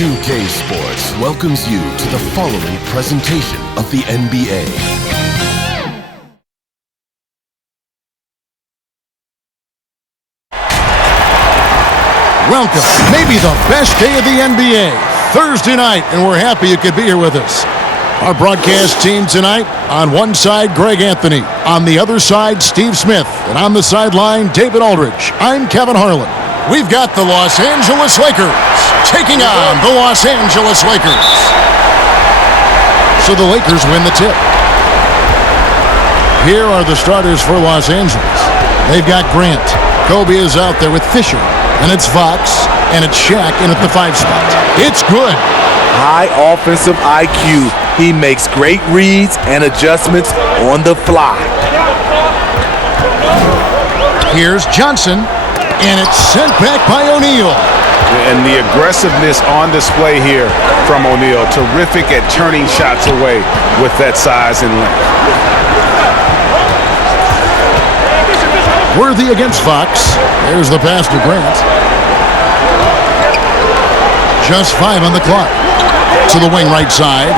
2K Sports welcomes you to the following presentation of the NBA. Welcome, maybe the best day of the NBA, Thursday night, and we're happy you could be here with us. Our broadcast team tonight, on one side, Greg Anthony. On the other side, Steve Smith. And on the sideline, David Aldridge. I'm Kevin Harlan. We've got the Los Angeles Lakers taking on the Los Angeles Lakers. So the Lakers win the tip. Here are the starters for Los Angeles. They've got Grant. Kobe is out there with Fisher. And it's Fox. And it's Shaq in at the 5 spot. It's good. High offensive IQ. He makes great reads and adjustments on the fly. Here's Johnson, and it's sent back by O'Neal. And the aggressiveness on display here from O'Neal. Terrific at turning shots away with that size and length. Worthy against Fox. There's the pass to Grant. Just 5 on the clock. To the wing right side.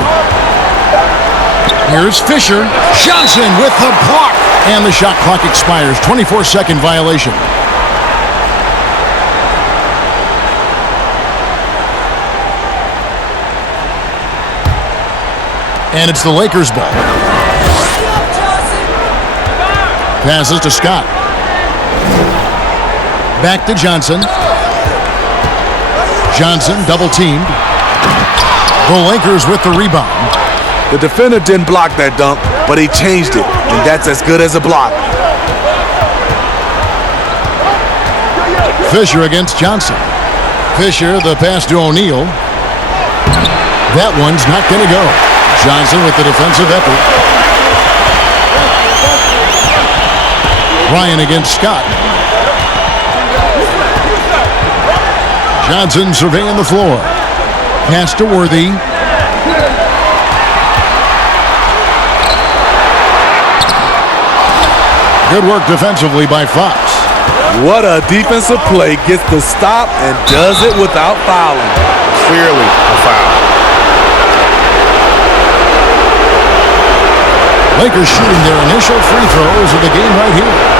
Here's Fisher. Johnson with the block. And the shot clock expires. 24-second violation. And it's the Lakers' ball. Passes to Scott. Back to Johnson. Johnson double-teamed. The Lakers with the rebound. The defender didn't block that dunk, but he changed it, and that's as good as a block. Fisher against Johnson. Fisher, the pass to O'Neal. That one's not going to go. Johnson with the defensive effort. Ryan against Scott. Johnson surveying the floor. Pass to Worthy. Good work defensively by Fox. What a defensive play. Gets the stop and does it without fouling. Clearly a foul. Lakers shooting their initial free throws of the game right here.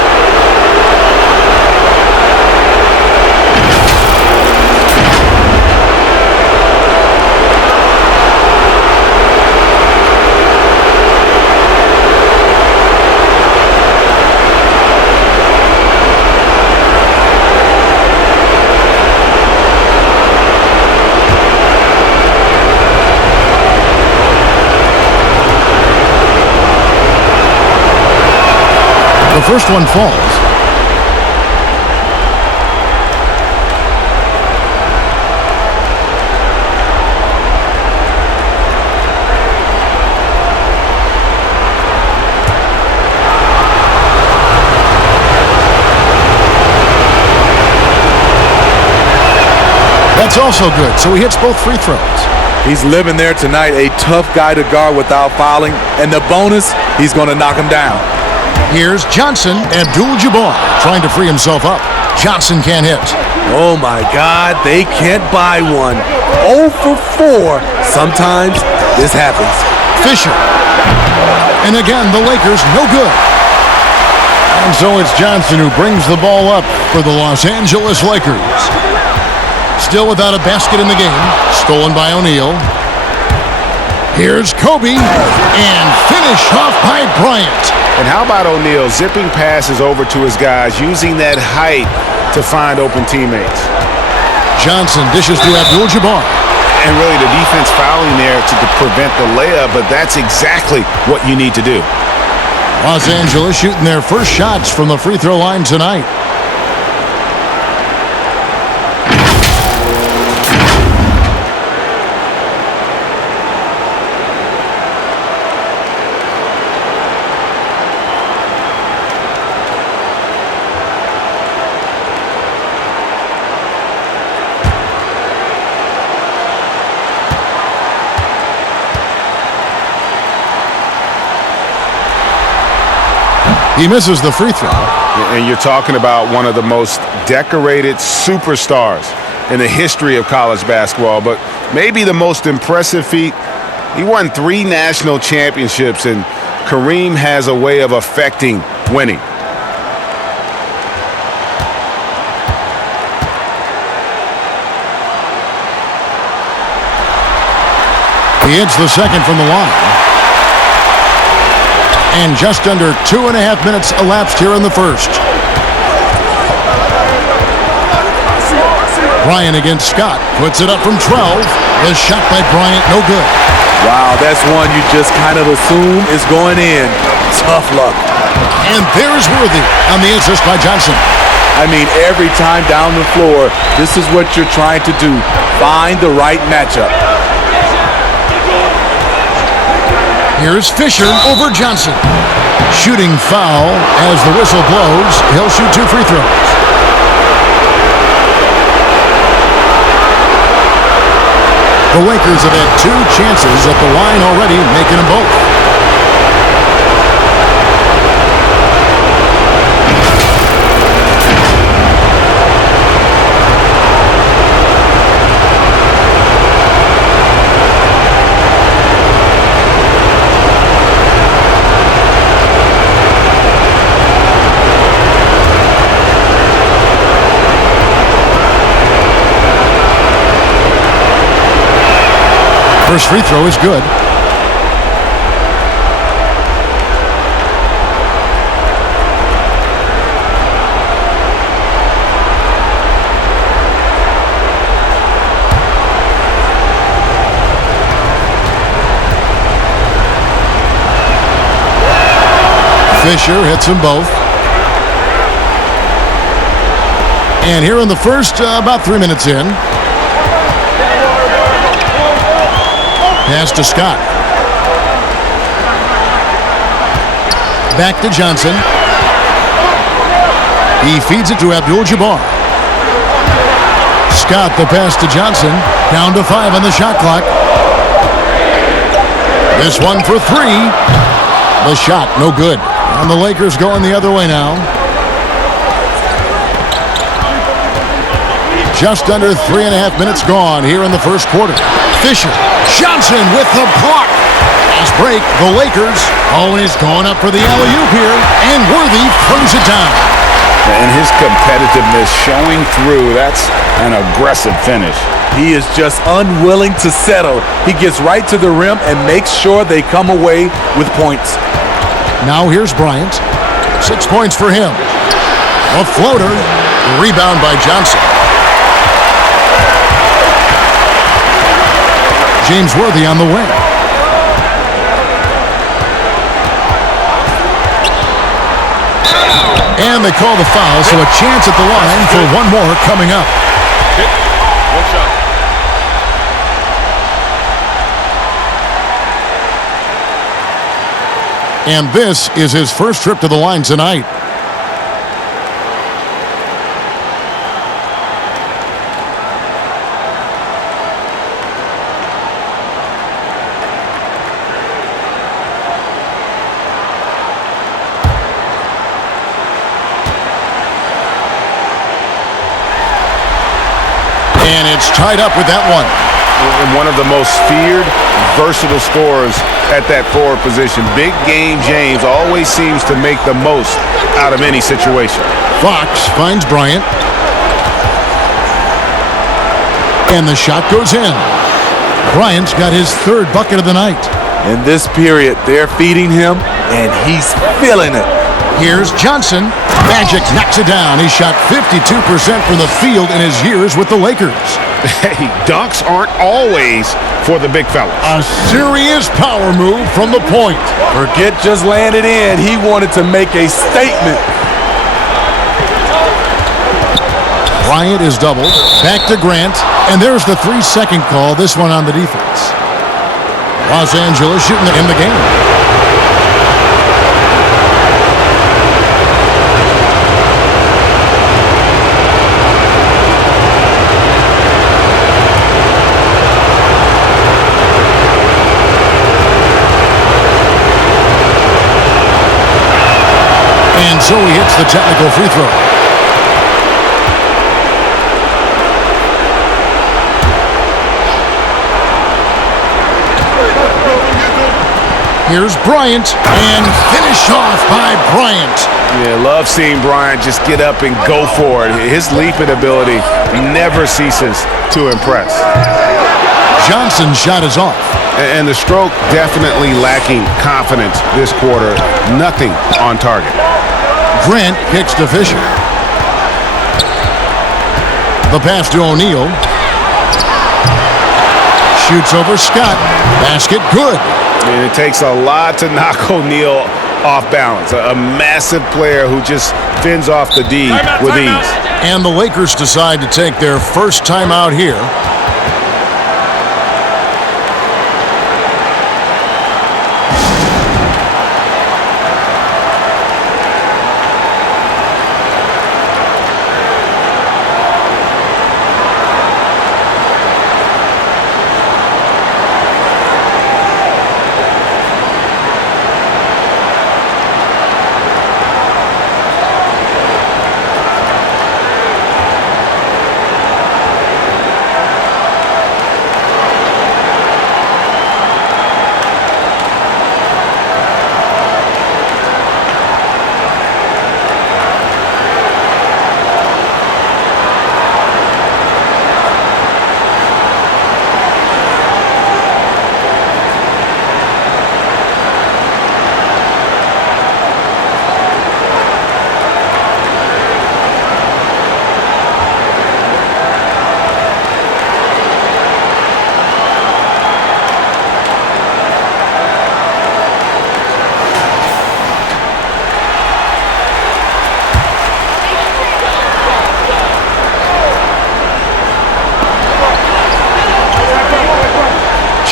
The first one falls. That's also good, so he hits both free throws. He's living there tonight, a tough guy to guard without fouling, and the bonus, he's going to knock him down. Here's Johnson. Abdul-Jabbar trying to free himself up. Johnson can't hit. Oh my God, they can't buy one. 0 for 4. Sometimes this happens. Fisher. And again, the Lakers no good. And so it's Johnson who brings the ball up for the Los Angeles Lakers. Still without a basket in the game. Stolen by O'Neal. Here's Kobe. And finished off by Bryant. And how about O'Neal zipping passes over to his guys, using that height to find open teammates. Johnson dishes to Abdul-Jabbar. And really the defense fouling there to prevent the layup, but that's exactly what you need to do. Los Angeles shooting their first shots from the free throw line tonight. He misses the free throw. And you're talking about one of the most decorated superstars in the history of college basketball, but maybe the most impressive feat, he won 3 national championships, and Kareem has a way of affecting winning. He hits the second from the line. And just under 2.5 minutes elapsed here in the first. Bryant against Scott. Puts it up from 12. The shot by Bryant, no good. Wow, that's one you just kind of assume is going in. Tough luck. And there's Worthy on the assist by Johnson. I mean, every time down the floor, this is what you're trying to do. Find the right matchup. Here's Fisher over Johnson. Shooting foul as the whistle blows. He'll shoot 2 free throws. The Lakers have had 2 chances at the line already, making them both. First free throw is good. Fisher hits them both. And here in the first, about 3 minutes in. Pass to Scott. Back to Johnson. He feeds it to Abdul-Jabbar. Scott the pass to Johnson. Down to 5 on the shot clock. This one for 3. The shot, no good. And the Lakers going the other way now. Just under 3.5 minutes gone here in the first quarter. Fisher. Johnson with the block. Fast break, the Lakers. Always going up for the alley-oop here. And Worthy throws it down. And his competitiveness showing through. That's an aggressive finish. He is just unwilling to settle. He gets right to the rim and makes sure they come away with points. Now here's Bryant. 6 points for him. A floater. The rebound by Johnson. James Worthy on the wing. And they call the foul, so a chance at the line for one more coming up. One shot. And this is his first trip to the line tonight. And it's tied up with that one. And one of the most feared, versatile scorers at that forward position. Big game James always seems to make the most out of any situation. Fox finds Bryant. And the shot goes in. Bryant's got his 3rd bucket of the night. In this period, they're feeding him, and he's feeling it. Here's Johnson. Magic knocks it down. He shot 52% from the field in his years with the Lakers. Hey, dunks aren't always for the big fellas. A serious power move from the point. Forget just laying it in. He wanted to make a statement. Bryant is doubled. Back to Grant. And there's the 3-second call. This one on the defense. Los Angeles shooting in the game. And so he hits the technical free throw. Here's Bryant, and finish off by Bryant. Yeah, love seeing Bryant just get up and go for it. His leaping ability never ceases to impress. Johnson's shot is off. And the stroke definitely lacking confidence this quarter. Nothing on target. Grant kicks to Fisher. The pass to O'Neal. Shoots over Scott. Basket good. And it takes a lot to knock O'Neal off balance. A massive player who just fends off the D with ease. And the Lakers decide to take their first timeout here.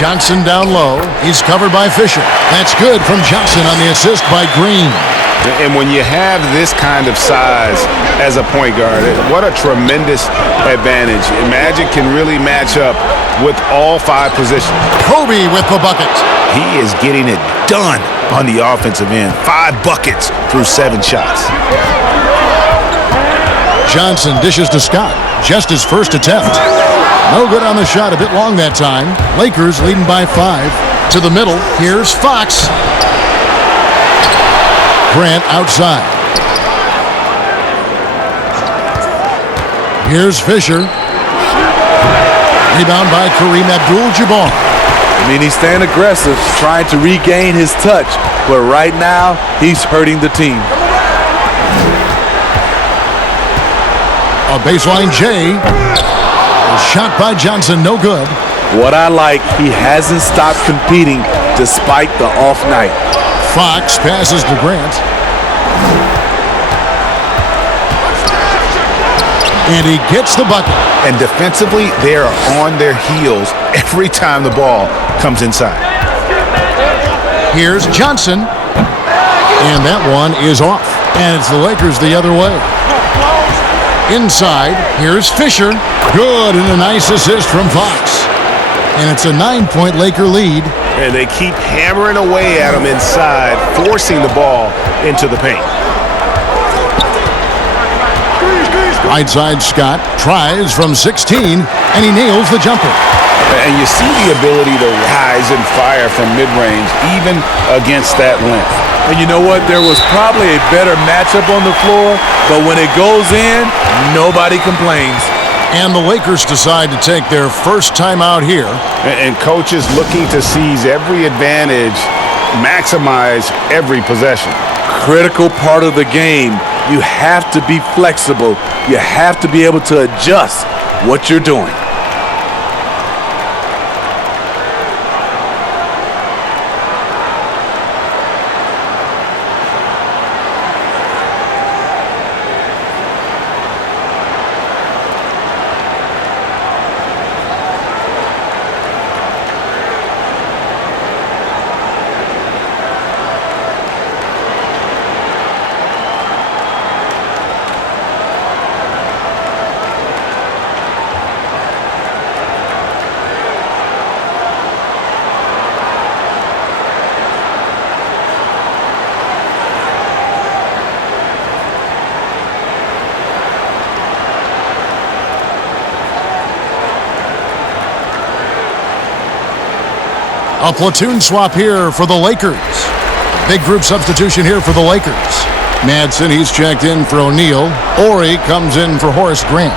Johnson down low. He's covered by Fisher. That's good from Johnson on the assist by Green. And when you have this kind of size as a point guard, what a tremendous advantage. Magic can really match up with all 5 positions. Kobe with the bucket. He is getting it done on the offensive end. 5 buckets through 7 shots. Johnson dishes to Scott. Just his first attempt. No good on the shot. A bit long that time. Lakers leading by 5. To the middle. Here's Fox. Grant outside. Here's Fisher. Rebound by Kareem Abdul-Jabbar. I mean, he's staying aggressive, trying to regain his touch, but right now, he's hurting the team. A baseline J. A shot by Johnson, no good. What I like, he hasn't stopped competing despite the off night. Fox passes to Grant. And he gets the bucket. And defensively, they are on their heels every time the ball comes inside. Here's Johnson. And that one is off. And it's the Lakers the other way. Inside, here's Fisher. Good, and a nice assist from Fox. And it's a 9-point Laker lead. And they keep hammering away at him inside, forcing the ball into the paint. Right side, Scott tries from 16, and he nails the jumper. And you see the ability to rise and fire from mid-range, even against that length. And you know what? There was probably a better matchup on the floor, but when it goes in, nobody complains. And the Lakers decide to take their first timeout here. And coaches looking to seize every advantage, maximize every possession. Critical part of the game. You have to be flexible. You have to be able to adjust what you're doing. A platoon swap here for the Lakers. Big group substitution here for the Lakers. Madsen, he's checked in for O'Neal. Ori comes in for Horace Grant.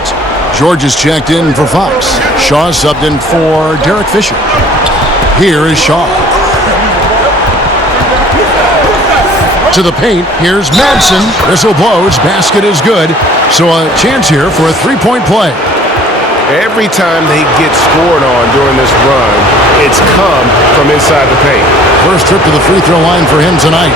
George is checked in for Fox. Shaw subbed in for Derek Fisher. Here is Shaw. To the paint, here's Madsen. Whistle blows, basket is good. So a chance here for a three-point play. Every time they get scored on during this run, it's come from inside the paint. First trip to the free throw line for him tonight.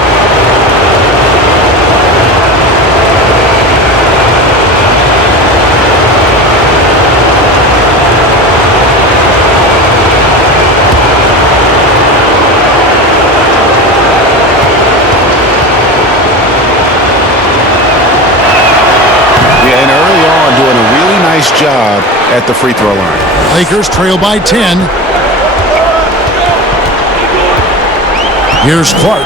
Yeah, and early on doing a really nice job at the free throw line. Lakers trail by 10. Here's Clark.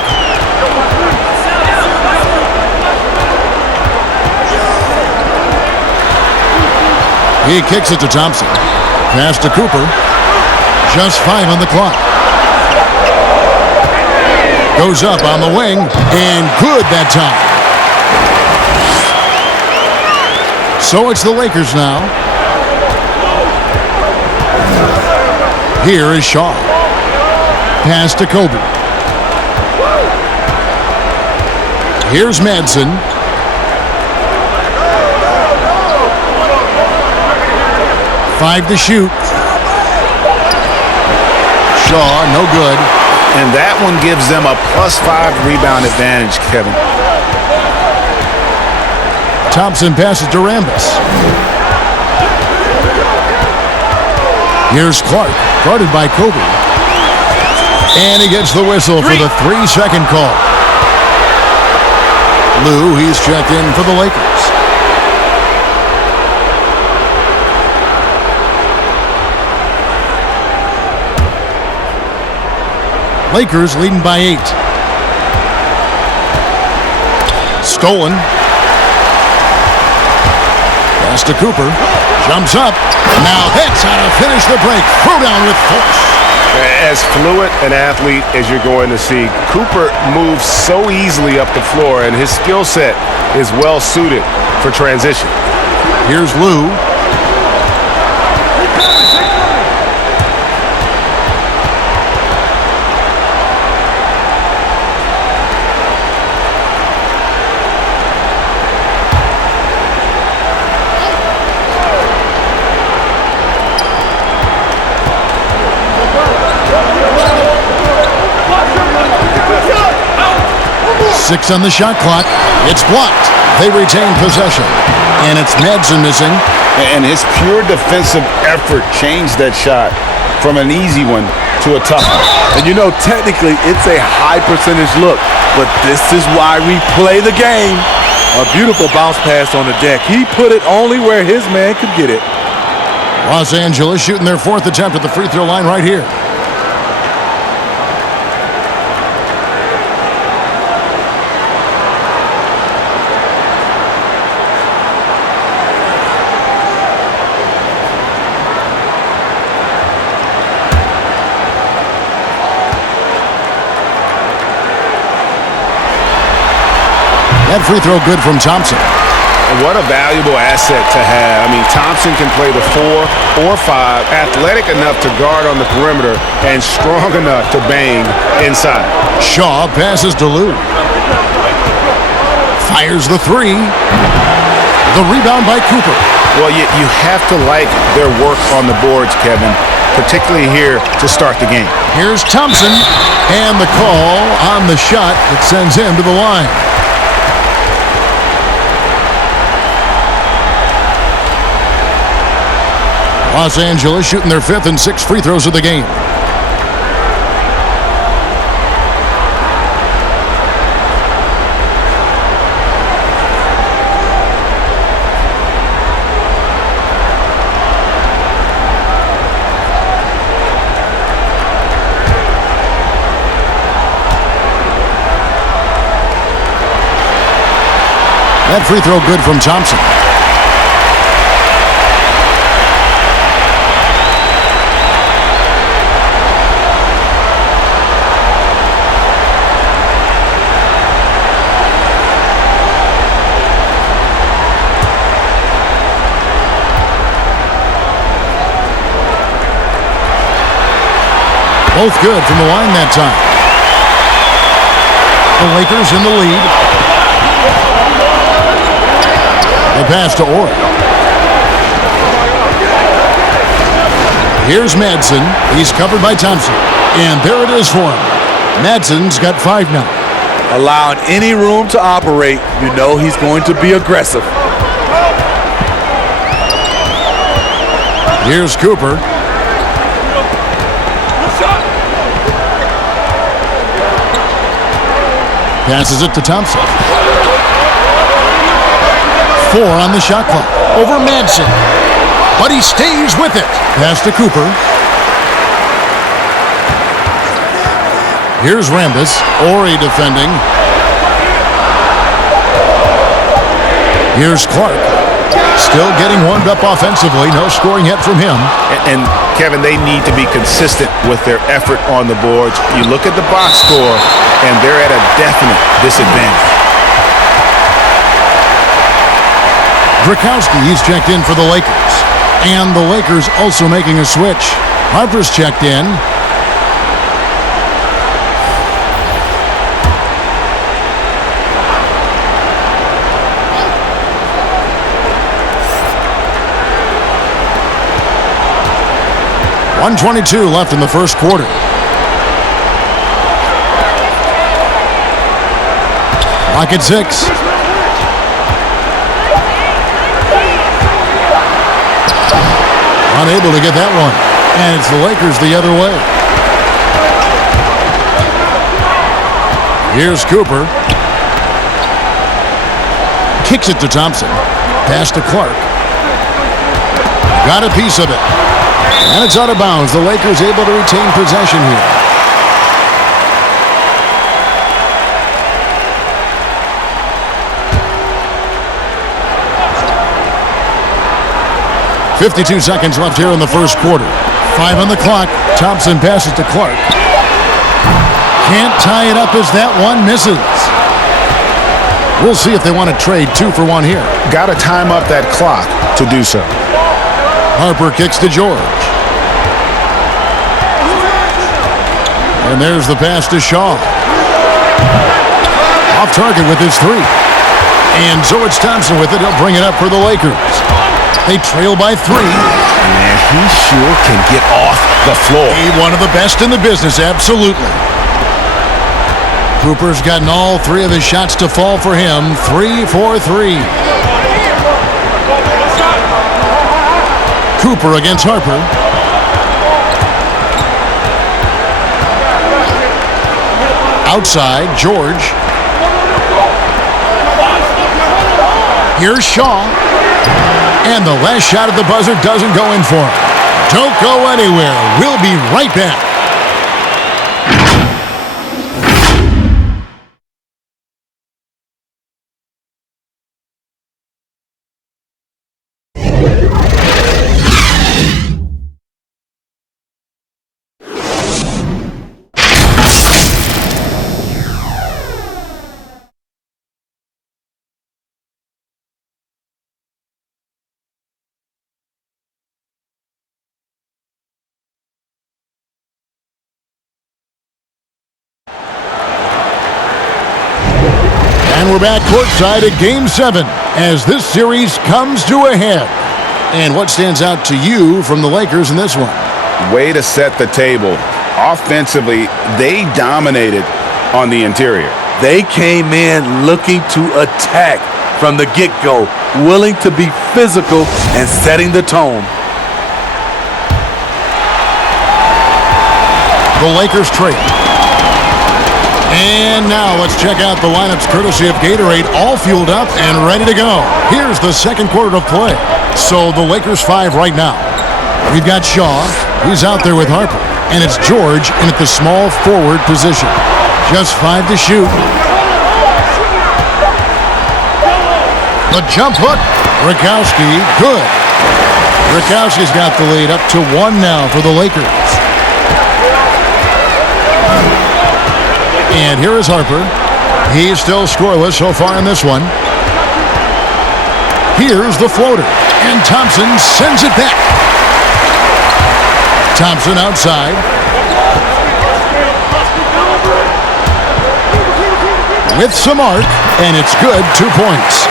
He kicks it to Thompson. Pass to Cooper. Just 5 on the clock. Goes up on the wing, and good that time. So it's the Lakers now. Here is Shaw. Pass to Kobe. Here's Madsen. Five to shoot. Shaw, no good. And that one gives them a +5 rebound advantage, Kevin. Thompson passes to Rambis. Here's Clark, guarded by Kobe. And he gets the whistle for the 3-second call. Lou, he's checked in for the Lakers. Lakers leading by 8. Stolen. Pass to Cooper. Jumps up. Now hits how to finish the break. Throw down with force. As fluid an athlete as you're going to see, Cooper moves so easily up the floor, and his skill set is well suited for transition. Here's Lou. Six on the shot clock. It's blocked. They retain possession. And it's Madsen missing. And his pure defensive effort changed that shot from an easy one to a tough one. And you know, technically, it's a high percentage look, but this is why we play the game. A beautiful bounce pass on the deck. He put it only where his man could get it. Los Angeles shooting their 4th attempt at the free throw line right here. That free throw good from Thompson. And what a valuable asset to have. I mean, Thompson can play the 4 or 5, athletic enough to guard on the perimeter and strong enough to bang inside. Shaw passes to Lou. Fires the 3. The rebound by Cooper. Well, you have to like their work on the boards, Kevin, particularly here to start the game. Here's Thompson, and the call on the shot that sends him to the line. Los Angeles shooting their 5th and 6th free throws of the game. That free throw good from Thompson. Both good from the line that time. The Lakers in the lead. The pass to Orr. Here's Madsen. He's covered by Thompson. And there it is for him. Madsen's got 5 now. Allowing any room to operate, you know he's going to be aggressive. Here's Cooper. Passes it to Thompson. 4 on the shot clock. Over Madsen. But he stays with it. Pass to Cooper. Here's Rambis. Ori defending. Here's Clark. Still getting warmed up offensively. No scoring yet from him. And Kevin, they need to be consistent with their effort on the boards. You look at the box score, and they're at a definite disadvantage. Drakowski, he's checked in for the Lakers. And the Lakers also making a switch. Harper's checked in. .122 left in the first quarter. Clock at 6. Unable to get that one. And it's the Lakers the other way. Here's Cooper. Kicks it to Thompson. Pass to Clark. Got a piece of it. And it's out of bounds. The Lakers able to retain possession here. .52 seconds left here in the first quarter. 5 on the clock. Thompson passes to Clark. Can't tie it up as that one misses. We'll see if they want to trade 2 for 1 here. Got to time up that clock to do so. Harper kicks to George. And there's the pass to Shaw. Off target with his 3. And so it's Thompson with it. He'll bring it up for the Lakers. They trail by 3. And he sure can get off the floor. One of the best in the business, absolutely. Cooper's gotten all 3 of his shots to fall for him. 3 for 3. Cooper against Harper. Outside, George. Here's Shaw. And the last shot at the buzzer doesn't go in for him. Don't go anywhere. We'll be right back. And we're back courtside at Game 7 as this series comes to a head. And what stands out to you from the Lakers in this one? Way to set the table. Offensively, they dominated on the interior. They came in looking to attack from the get-go, willing to be physical and setting the tone. The Lakers trail. And now let's check out the lineups courtesy of Gatorade, all fueled up and ready to go. Here's the second quarter of play. So the Lakers 5 right now. We've got Shaw. He's out there with Harper. And it's George in at the small forward position. Just 5 to shoot. The jump hook. Drakowski, good. Drakowski's got the lead up to 1 now for the Lakers. And here is Harper. He's still scoreless so far in this one. Here's the floater. And Thompson sends it back. Thompson outside. with some arc, and it's good, 2 points.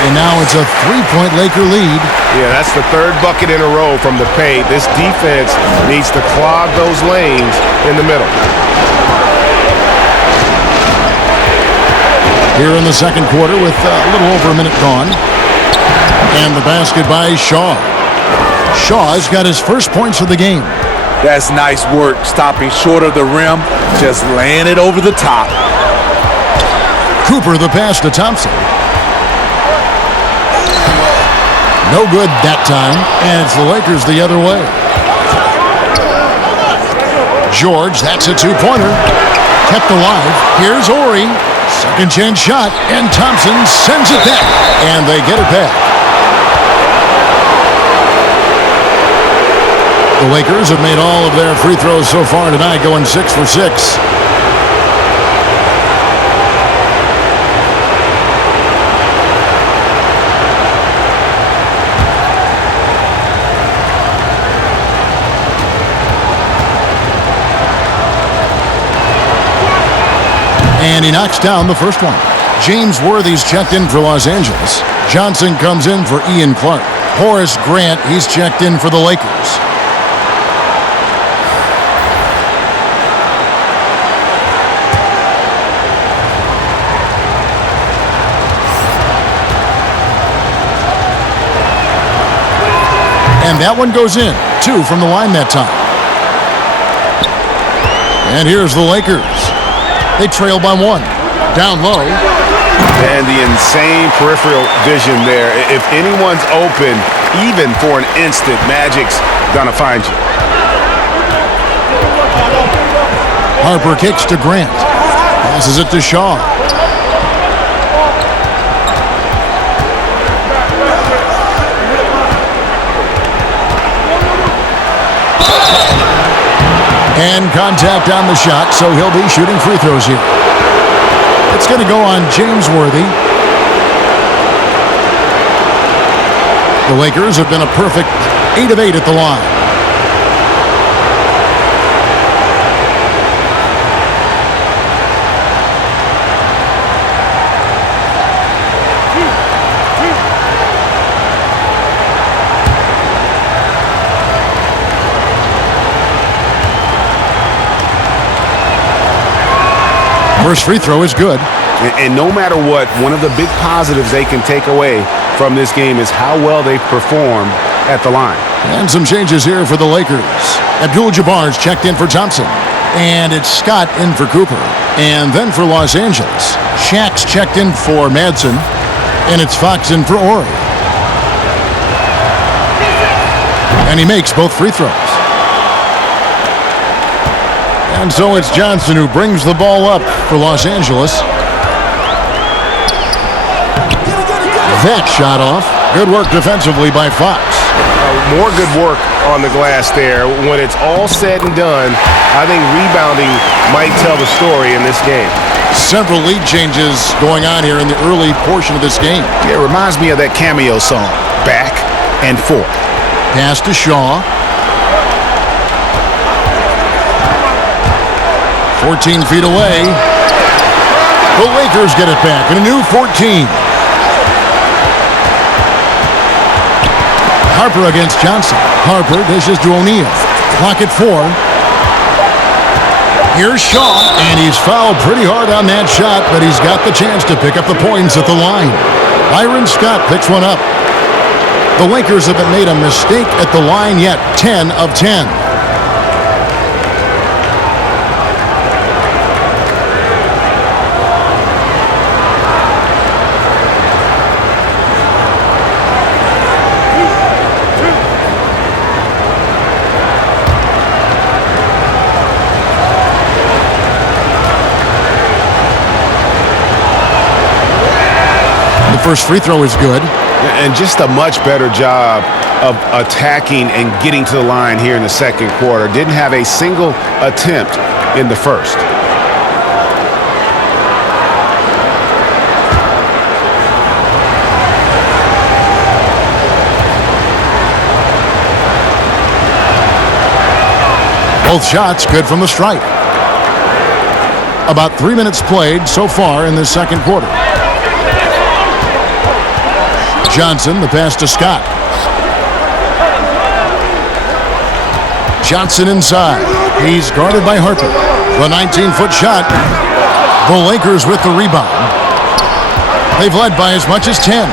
And now it's a 3-point Laker lead. Yeah, that's the third bucket in a row from the paint. This defense needs to clog those lanes in the middle. Here in the second quarter with a little over a minute gone. And the basket by Shaw. Shaw's got his first points of the game. That's nice work, stopping short of the rim, just laying it over the top. Cooper the pass to Thompson. No good that time, and it's the Lakers the other way. George, that's a two-pointer. Kept alive. Here's Horry. Second chance shot, and Thompson sends it back, and they get it back. The Lakers have made all of their free throws so far tonight, going 6 for 6. And he knocks down the first one. James Worthy's checked in for Los Angeles. Johnson comes in for Ian Clark. Horace Grant, he's checked in for the Lakers. And that one goes in. 2 from the line that time. And here's the Lakers. They trail by 1. Down low. And the insane peripheral vision there. If anyone's open, even for an instant, Magic's gonna find you. Harper kicks to Grant. Passes it to Shaw. And contact on the shot, so he'll be shooting free throws here. It's going to go on James Worthy. The Lakers have been a perfect 8 of 8 at the line. First free throw is good. And no matter what, one of the big positives they can take away from this game is how well they perform at the line. And some changes here for the Lakers. Abdul-Jabbar's checked in for Thompson. And it's Scott in for Cooper. And then for Los Angeles, Shaq's checked in for Madsen. And it's Fox in for Horry. And he makes both free throws. And so it's Johnson who brings the ball up for Los Angeles. That shot off. Good work defensively by Fox. More good work on the glass there. When it's all said and done, I think rebounding might tell the story in this game. Several lead changes going on here in the early portion of this game. It reminds me of that Cameo song, Back and Forth. Pass to Shaw. 14 feet away. The Lakers get it back in a new 14. Harper against Johnson. Harper dishes to O'Neal. Clock at 4. Here's Shaw, and he's fouled pretty hard on that shot, but he's got the chance to pick up the points at the line. Byron Scott picks one up. The Lakers haven't made a mistake at the line yet. 10 of 10. First free throw is good. And just a much better job of attacking and getting to the line here in the second quarter. Didn't have a single attempt in the first. Both shots good from the stripe. About 3 minutes played so far in the second quarter. Johnson, the pass to Scott. Johnson inside. He's guarded by Harper. The 19-foot shot. The Lakers with the rebound. They've led by as much as 10.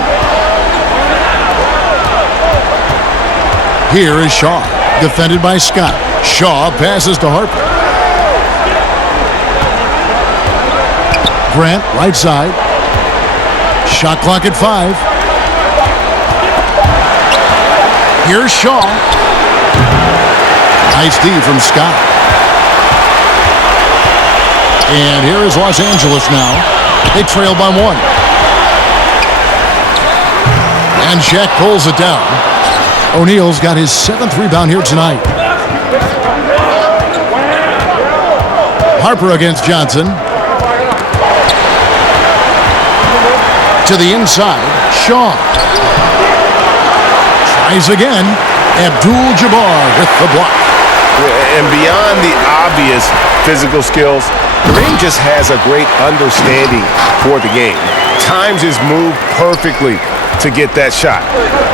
Here is Shaw, defended by Scott. Shaw passes to Harper. Grant, right side. Shot clock at 5. Here's Shaw. Nice D from Scott. And here is Los Angeles now. They trail by 1. And Shaq pulls it down. O'Neal's got his 7th rebound here tonight. Harper against Johnson. To the inside, Shaw. Tries again. Abdul-Jabbar with the block. And beyond the obvious physical skills, Kareem just has a great understanding for the game. Times his move perfectly to get that shot.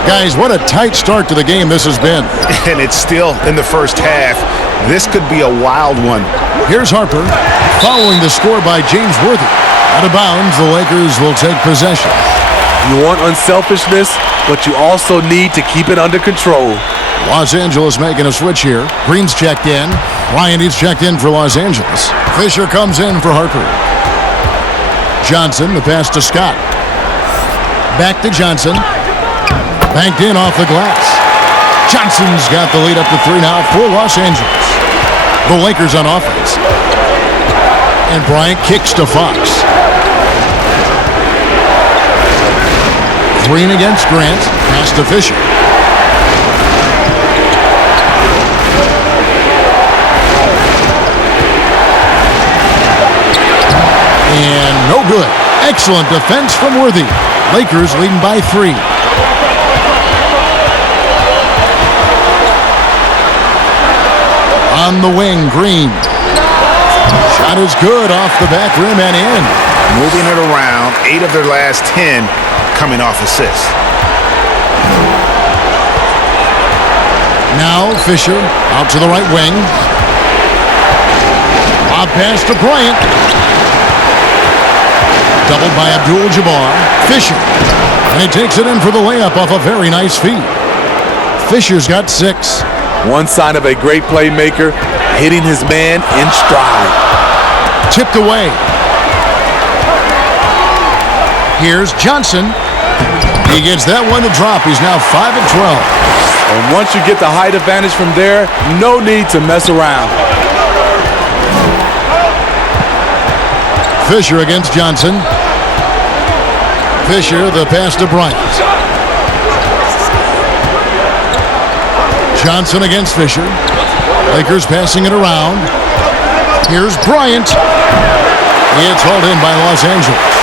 Guys, what a tight start to the game this has been. And it's still in the first half. This could be a wild one. Here's Harper following the score by James Worthy. Out of bounds, the Lakers will take possession. You want unselfishness, but you also need to keep it under control. Los Angeles making a switch here. Green's checked in. Bryant is checked in for Los Angeles. Fisher comes in for Harper. Johnson, the pass to Scott. Back to Johnson. Banked in off the glass. Johnson's got the lead up to 3 now for Los Angeles. The Lakers on offense. And Bryant kicks to Fox. Green against Grant. Pass to Fisher. And no good. Excellent defense from Worthy. Lakers leading by 3. On the wing, Green. Shot is good off the back rim and in. Moving it around, 8 of their last 10 coming off assists. Now Fisher out to the right wing. Lob pass to Bryant. Doubled by Abdul-Jabbar. Fisher. And he takes it in for the layup off a very nice feed. Fisher's got 6. One sign of a great playmaker, hitting his man in stride. Tipped away. Here's Johnson. He gets that one to drop. He's now 5 of 12. And once you get the height advantage from there, no need to mess around. Fisher against Johnson. Fisher, the pass to Bryant. Johnson against Fisher. Lakers passing it around. Here's Bryant. It's hauled in by Los Angeles.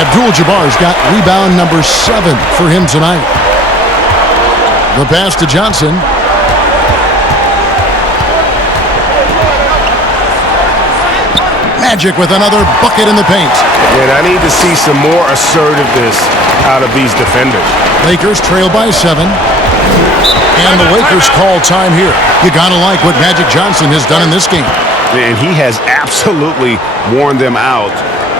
Abdul-Jabbar's got rebound number 7 for him tonight. The pass to Johnson. Magic with another bucket in the paint. And I need to see some more assertiveness out of these defenders. Lakers trail by 7. And the Lakers call time here. You gotta like what Magic Johnson has done in this game. And he has absolutely worn them out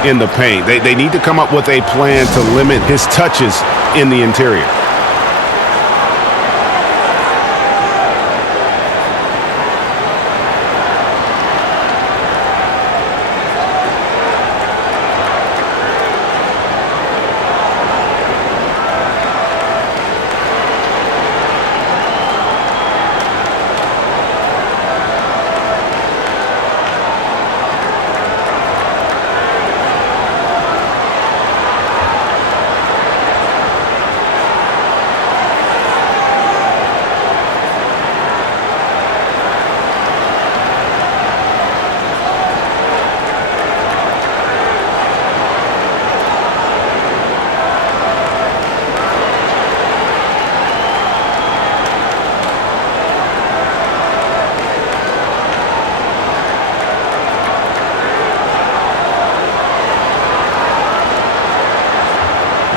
in the paint. They need to come up with a plan to limit his touches in the interior.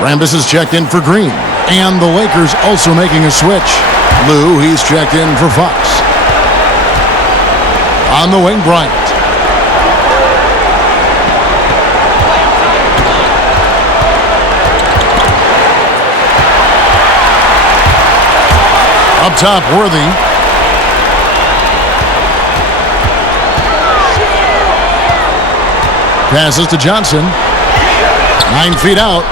Rambis is checked in for Green. And the Lakers also making a switch. Lou, he's checked in for Fox. On the wing, Bryant. Up top, Worthy. Passes to Johnson. 9 feet out.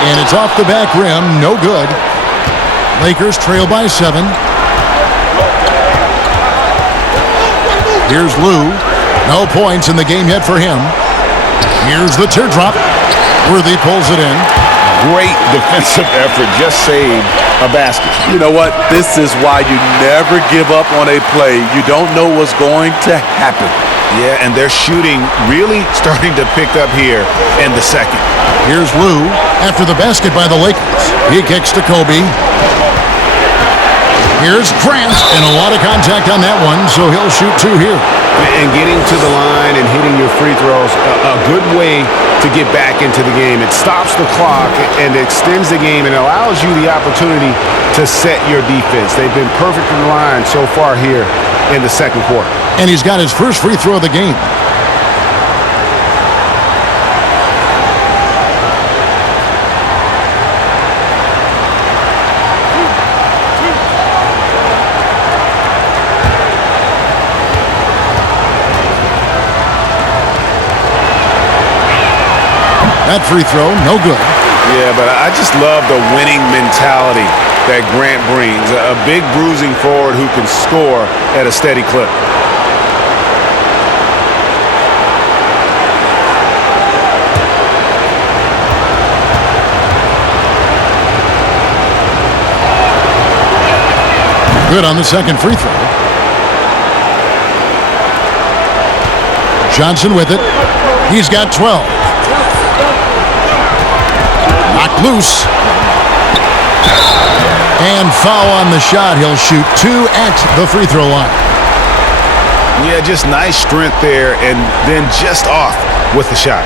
And it's off the back rim. No good. Lakers trail by 7. Here's Lou. No points in the game yet for him. Here's the teardrop. Worthy pulls it in. Great defensive effort. Just saved a basket. You know what? This is why you never give up on a play. You don't know what's going to happen. Yeah, and their shooting really starting to pick up here in the second. Here's Lou after the basket by the Lakers. He kicks to Kobe. Here's Grant, and a lot of contact on that one, so he'll shoot 2 here. And getting to the line and hitting your free throws, a good way to get back into the game. It stops the clock and extends the game and allows you the opportunity to set your defense. They've been perfect in the line so far here in the second quarter. And he's got his first free throw of the game. That free throw, no good. Yeah, but I just love the winning mentality that Grant brings. A big bruising forward who can score at a steady clip. Good on the second free throw. Johnson with it. He's got 12. Knocked loose. And foul on the shot. He'll shoot 2 at the free throw line. Yeah, just nice strength there and then just off with the shot.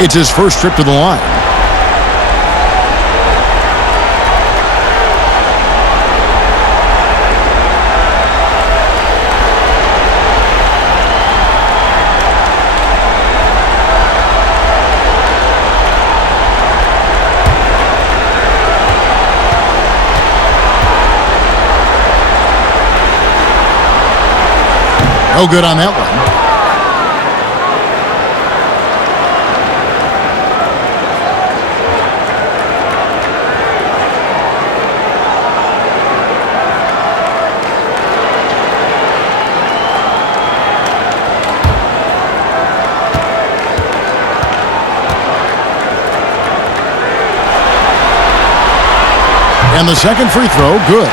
It's his first trip to the line. No good on that one. And the second free throw, good.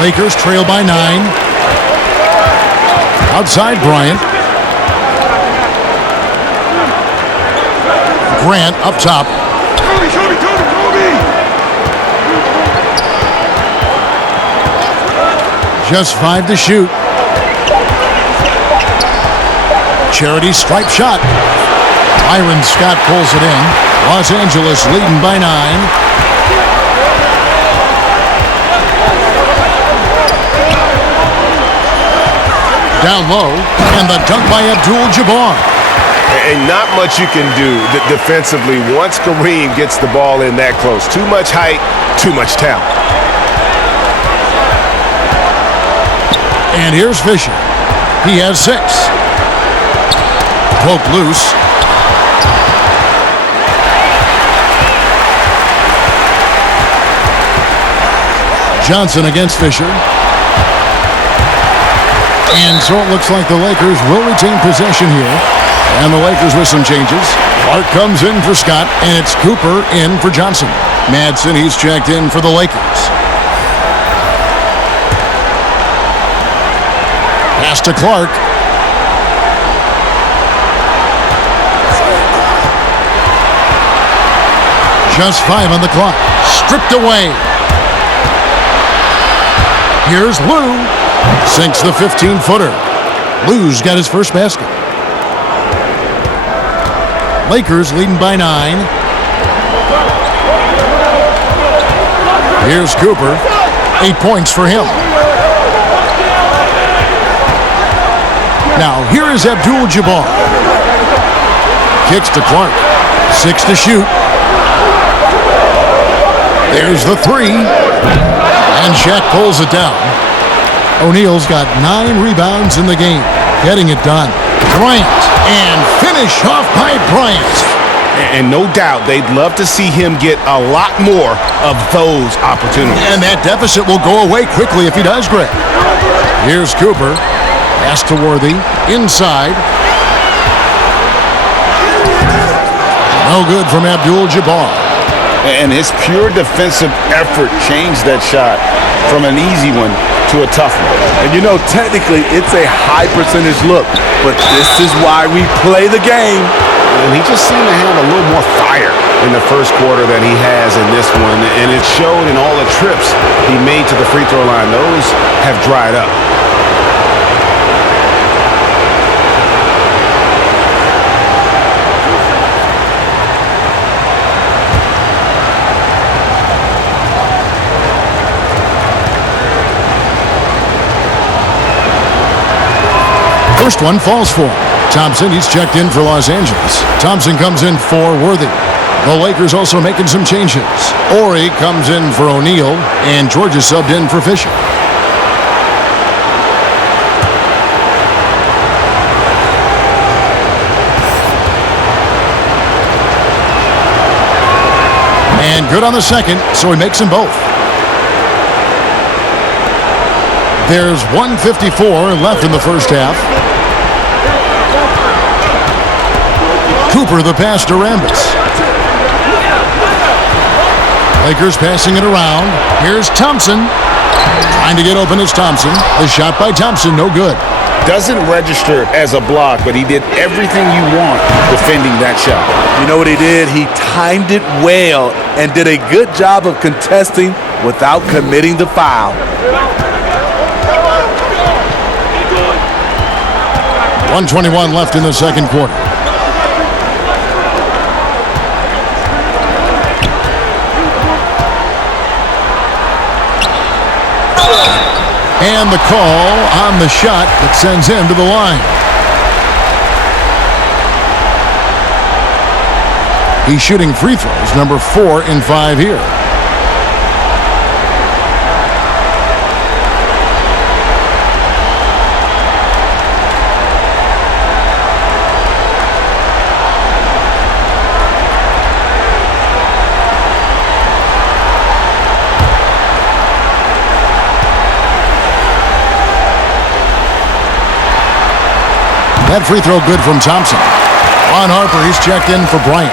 Lakers trail by 9. Outside Bryant. Grant up top. Just 5 to shoot. Charity stripe shot. Byron Scott pulls it in. Los Angeles leading by 9. Down low, and the dunk by Abdul-Jabbar. And not much you can do defensively once Kareem gets the ball in that close. Too much height, too much talent. And here's Fisher. He has 6. Poke loose. Johnson against Fisher. And so it looks like the Lakers will retain possession here. And the Lakers with some changes. Clark comes in for Scott, and it's Cooper in for Johnson. Madsen, he's checked in for the Lakers. Pass to Clark. Just 5 on the clock. Stripped away. Here's Lou. Sinks the 15-footer. Lou's got his first basket. Lakers leading by 9. Here's Cooper. 8 points for him. Now, here is Abdul-Jabbar. Kicks to Clark. 6 to shoot. There's the 3. And Shaq pulls it down. O'Neal's got 9 rebounds in the game. Getting it done. Bryant. And finish off by Bryant. And no doubt they'd love to see him get a lot more of those opportunities. And that deficit will go away quickly if he does, Greg. Here's Cooper. Pass to Worthy. Inside. No good from Abdul-Jabbar. And his pure defensive effort changed that shot from an easy one to a tough one. And you know, technically, it's a high percentage look, but this is why we play the game. And he just seemed to have a little more fire in the first quarter than he has in this one. And it showed in all the trips he made to the free throw line. Those have dried up. First one falls for him. Thompson, he's checked in for Los Angeles. Thompson comes in for Worthy. The Lakers also making some changes. Ori comes in for O'Neal, and George is subbed in for Fisher. And good on the second, so he makes them both. There's 1:54 left in the first half. Cooper the pass to Rambis. Lakers passing it around. Here's Thompson. Trying to get open is Thompson. The shot by Thompson, no good. Doesn't register as a block, but he did everything you want defending that shot. You know what he did? He timed it well and did a good job of contesting without committing the foul. 1:21 left in the second quarter. And the call on the shot that sends him to the line. He's shooting free throws, number 4 in 5 here. That free throw good from Thompson. Ron Harper, he's checked in for Bryant.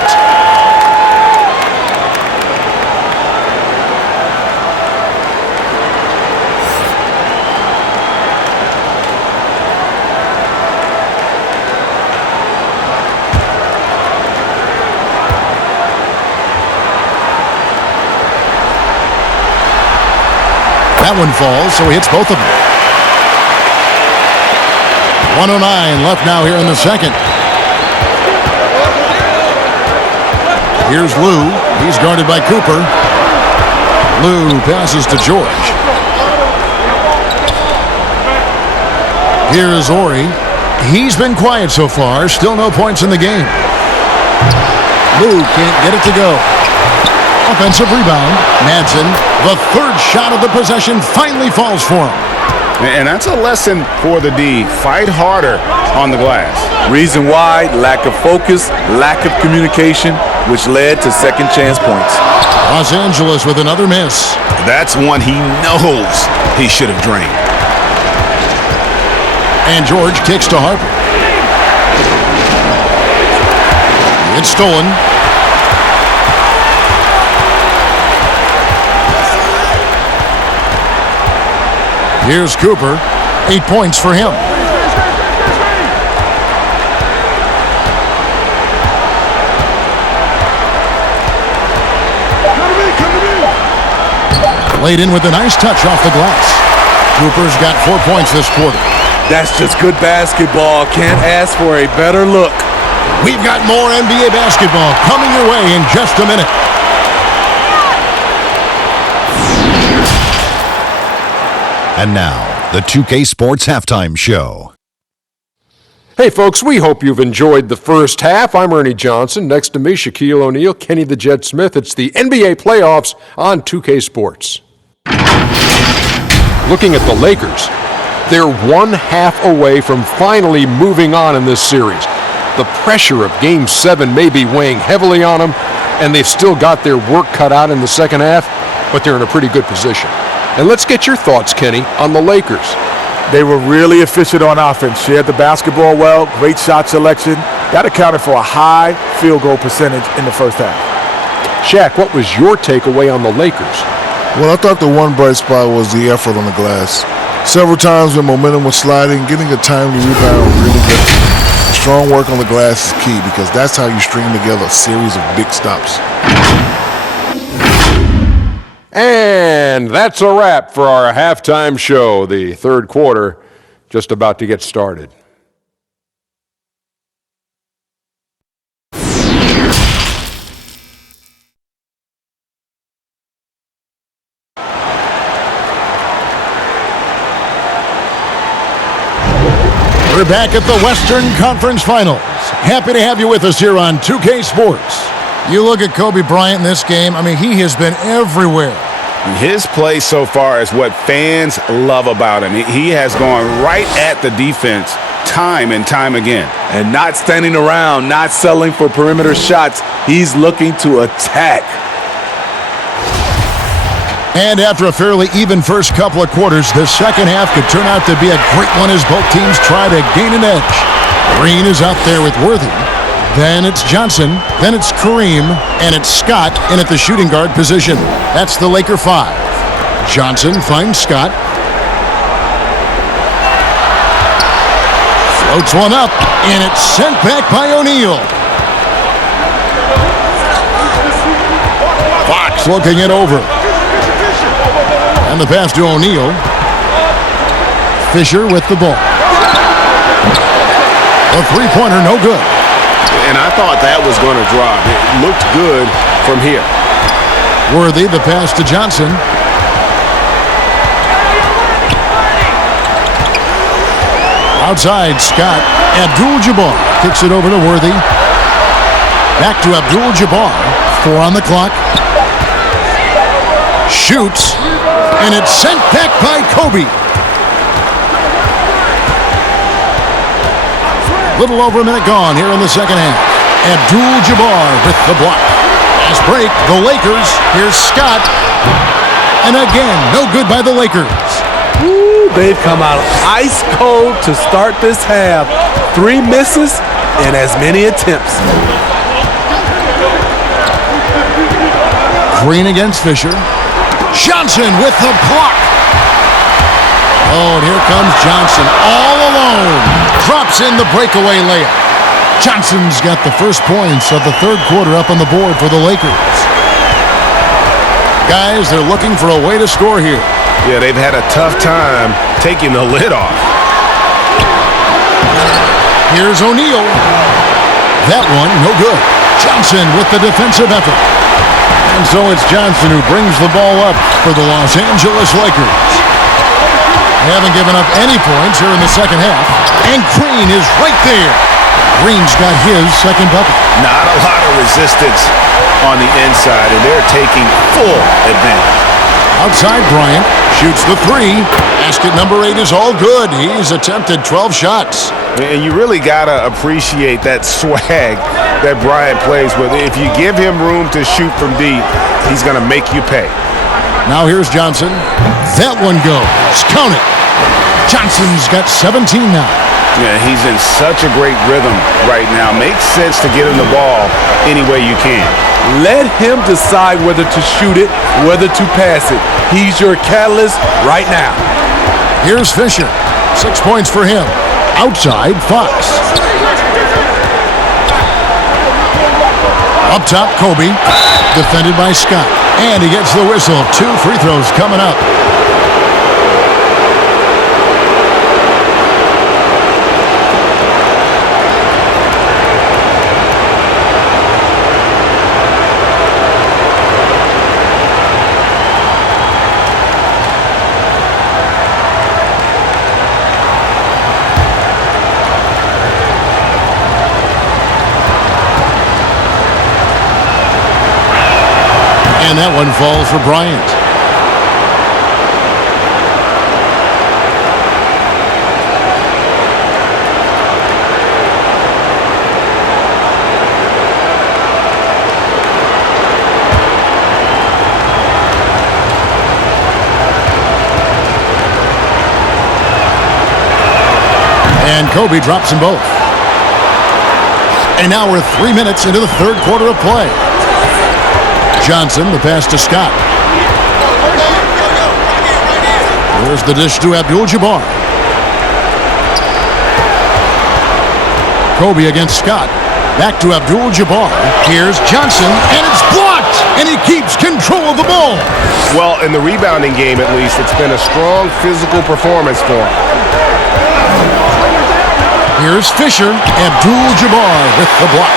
That one falls, so he hits both of them. 1:09 left now here in the second. Here's Lou. He's guarded by Cooper. Lou passes to George. Here's Ori. He's been quiet so far. Still no points in the game. Lou can't get it to go. Offensive rebound. Madsen, the third shot of the possession, finally falls for him. And that's a lesson for the D. Fight harder on the glass. Reason why, lack of focus, lack of communication, which led to second chance points. Los Angeles with another miss. That's one he knows he should have drained. And George kicks to Harper. It's stolen. Here's Cooper. 8 points for him. Laid in with a nice touch off the glass. Cooper's got 4 points this quarter. That's just good basketball. Can't ask for a better look. We've got more NBA basketball coming your way in just a minute. And now, the 2K Sports Halftime Show. Hey folks, we hope you've enjoyed the first half. I'm Ernie Johnson. Next to me, Shaquille O'Neal, Kenny the Jet Smith. It's the NBA playoffs on 2K Sports. Looking at the Lakers, they're 1/2 away from finally moving on in this series. The pressure of Game 7 may be weighing heavily on them, and they've still got their work cut out in the second half, but they're in a pretty good position. And let's get your thoughts, Kenny, on the Lakers. They were really efficient on offense. Shared the basketball well, great shot selection. That accounted for a high field goal percentage in the first half. Shaq, what was your takeaway on the Lakers? Well, I thought the one bright spot was the effort on the glass. Several times when momentum was sliding, getting a timely rebound really good. Strong work on the glass is key because that's how you string together a series of big stops. And that's a wrap for our halftime show. The third quarter just about to get started. We're back at the Western Conference Finals. Happy to have you with us here on 2K Sports. You look at Kobe Bryant in this game, I mean, he has been everywhere. His play so far is what fans love about him. He has gone right at the defense time and time again. And not standing around, not settling for perimeter shots. He's looking to attack. And after a fairly even first couple of quarters, the second half could turn out to be a great one as both teams try to gain an edge. Green is out there with Worthy. Then it's Johnson, then it's Kareem, and it's Scott in at the shooting guard position. That's the Laker 5. Johnson finds Scott. Floats one up, and it's sent back by O'Neal. Fox looking it over. And the pass to O'Neal. Fisher with the ball. The three-pointer, no good. And I thought that was going to drop. It looked good from here. Worthy, the pass to Johnson. Outside, Scott. Abdul-Jabbar kicks it over to Worthy. Back to Abdul-Jabbar. 4 on the clock. Shoots. And it's sent back by Kobe. Little over a minute gone here in the second half. Abdul-Jabbar with the block. Fast break, the Lakers. Here's Scott. And again, no good by the Lakers. Woo, they've come out ice cold to start this half. 3 misses and as many attempts. Green against Fisher. Johnson with the block. Oh, and here comes Johnson all alone. Drops in the breakaway layup. Johnson's got the first points of the third quarter up on the board for the Lakers. Guys, they're looking for a way to score here. Yeah, they've had a tough time taking the lid off. Here's O'Neal. That one, no good. Johnson with the defensive effort. And so it's Johnson who brings the ball up for the Los Angeles Lakers. They haven't given up any points here in the second half. And Green is right there. Green's got his second bucket. Not a lot of resistance on the inside, and they're taking full advantage. Outside, Bryant shoots the 3. Basket number 8 is all good. He's attempted 12 shots. And you really got to appreciate that swag that Bryant plays with. If you give him room to shoot from deep, he's going to make you pay. Now here's Johnson. That one goes. Count it. Johnson's got 17 now. Yeah, he's in such a great rhythm right now. Makes sense to get him the ball any way you can. Let him decide whether to shoot it, whether to pass it. He's your catalyst right now. Here's Fisher. 6 points for him. Outside, Fox. Up top, Kobe. Defended by Scott. And he gets the whistle. 2 free throws coming up. And that one falls for Bryant. And Kobe drops them both. And now we're 3 minutes into the third quarter of play. Johnson, the pass to Scott. Here's the dish to Abdul-Jabbar. Kobe against Scott. Back to Abdul-Jabbar. Here's Johnson, and it's blocked! And he keeps control of the ball. Well, in the rebounding game, at least, it's been a strong physical performance for him. Here's Fisher. Abdul-Jabbar with the block.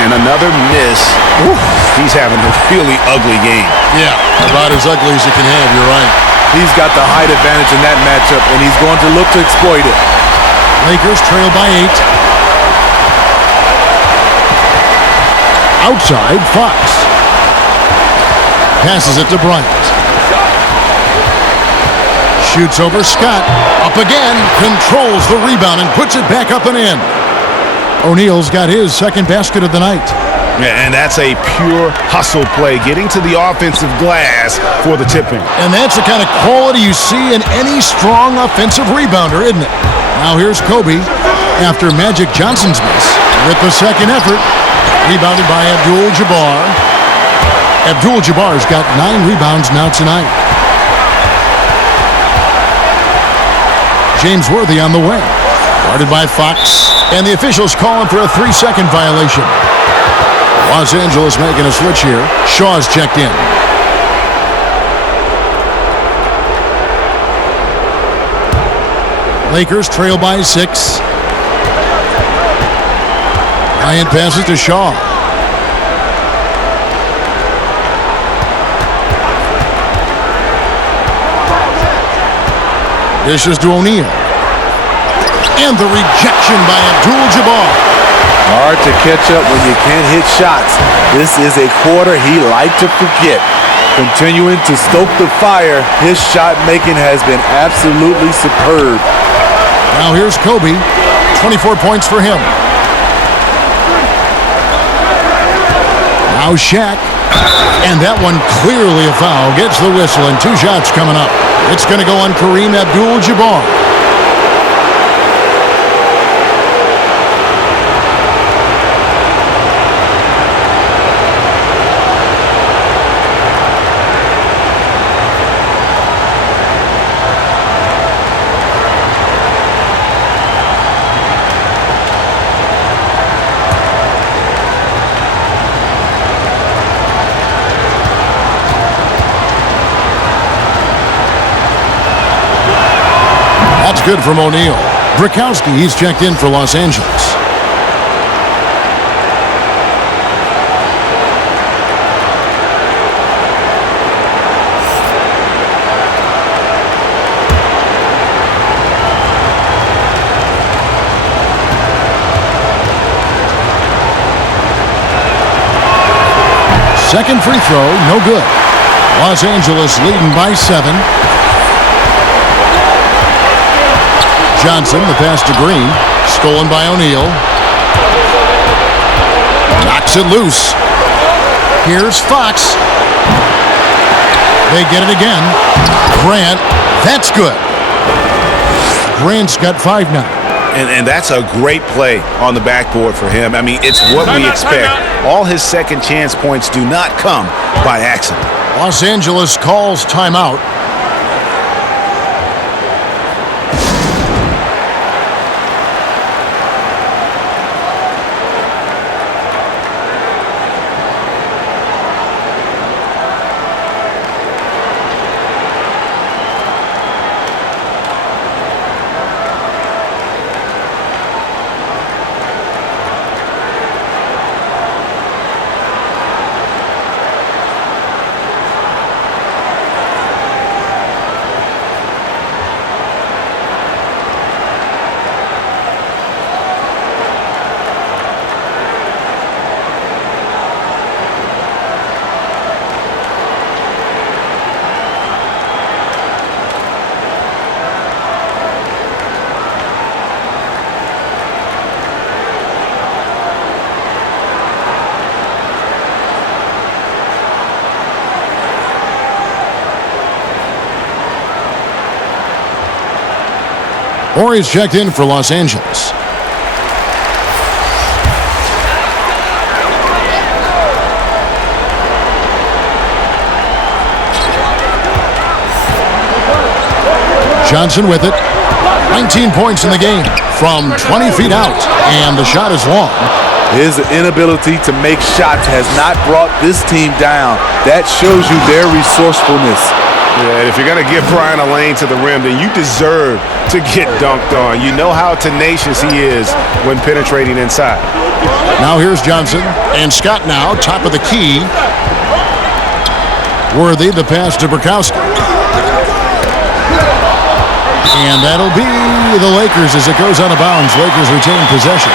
And another miss. Oof, he's having a really ugly game. Yeah, about as ugly as you can have, you're right. He's got the height advantage in that matchup, and he's going to look to exploit it. Lakers trail by 8. Outside, Fox. Passes it to Bryant. Shoots over Scott. Up again. Controls the rebound and puts it back up and in. O'Neal's got his second basket of the night. Yeah, and that's a pure hustle play, getting to the offensive glass for the tipping. And that's the kind of quality you see in any strong offensive rebounder, isn't it? Now here's Kobe after Magic Johnson's miss with the second effort. Rebounded by Abdul-Jabbar. Abdul-Jabbar's got 9 rebounds now tonight. James Worthy on the wing. Guarded by Fox. And the officials calling for a 3-second violation. Los Angeles making a switch here. Shaw's checked in. Lakers trail by 6. Bryant passes to Shaw. Dishes to O'Neal. And the rejection by Abdul-Jabbar. Hard to catch up when you can't hit shots. This is a quarter he liked to forget. Continuing to stoke the fire, his shot making has been absolutely superb. Now here's Kobe. 24 points for him. Now Shaq. And that one clearly a foul. Gets the whistle and 2 shots coming up. It's going to go on Kareem Abdul-Jabbar. That's good from O'Neal. Brakowski, he's checked in for Los Angeles. Second free throw, no good. Los Angeles leading by 7. Johnson, the pass to Green. Stolen by O'Neal. Knocks it loose. Here's Fox. They get it again. Grant, that's good. Grant's got 5 now. And that's a great play on the backboard for him. I mean, it's what we expect. All his second chance points do not come by accident. Los Angeles calls timeout. Or he's checked in for Los Angeles. Johnson with it. 19 points in the game from 20 feet out. And the shot is long. His inability to make shots has not brought this team down. That shows you their resourcefulness. Yeah, and if you're going to give Brian a lane to the rim, then you deserve to get dunked on. You know how tenacious he is when penetrating inside. Now here's Johnson. And Scott now, top of the key. Worthy, the pass to Burkowski. And that'll be the Lakers as it goes out of bounds. Lakers retain possession.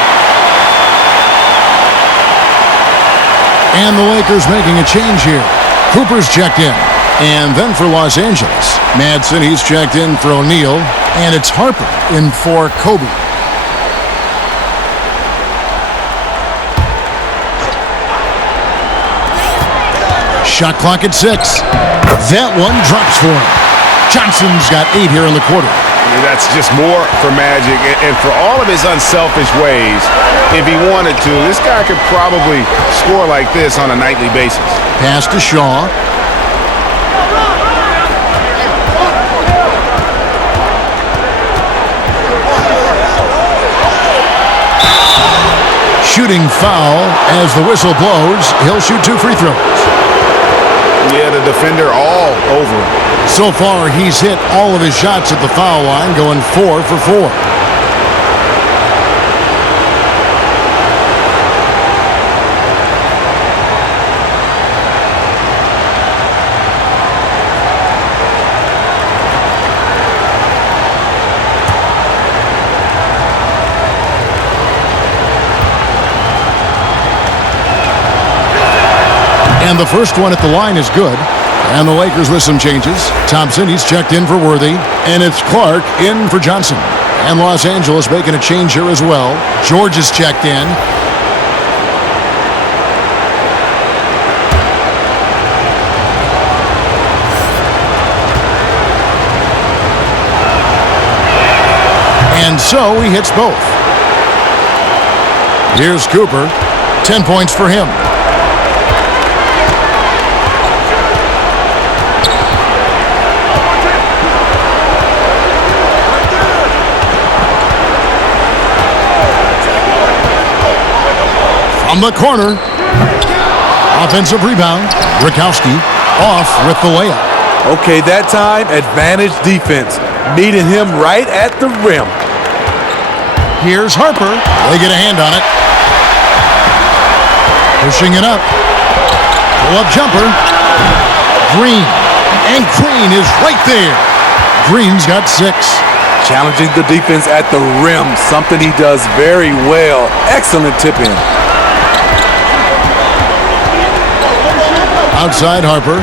And the Lakers making a change here. Cooper's checked in. And then for Los Angeles, Madsen, he's checked in for O'Neal. And it's Harper in for Kobe. Shot clock at 6. That one drops for him. Johnson's got 8 here in the quarter. That's just more for Magic. And for all of his unselfish ways, if he wanted to, this guy could probably score like this on a nightly basis. Pass to Shaw. Shooting foul as the whistle blows. He'll shoot 2 free throws. Yeah, the defender all over him. So far, he's hit all of his shots at the foul line, going 4 for 4. And the first one at the line is good. And the Lakers with some changes. Thompson, he's checked in for Worthy. And it's Clark in for Johnson. And Los Angeles making a change here as well. George is checked in. And so he hits both. Here's Cooper. 10 points for him. From the corner. Offensive rebound. Burkowski off with the layup. Okay, that time, advantage defense. Meeting him right at the rim. Here's Harper. They get a hand on it. Pushing it up. Pull-up jumper. Green. And Green is right there. Green's got 6. Challenging the defense at the rim. Something he does very well. Excellent tip-in. Outside Harper.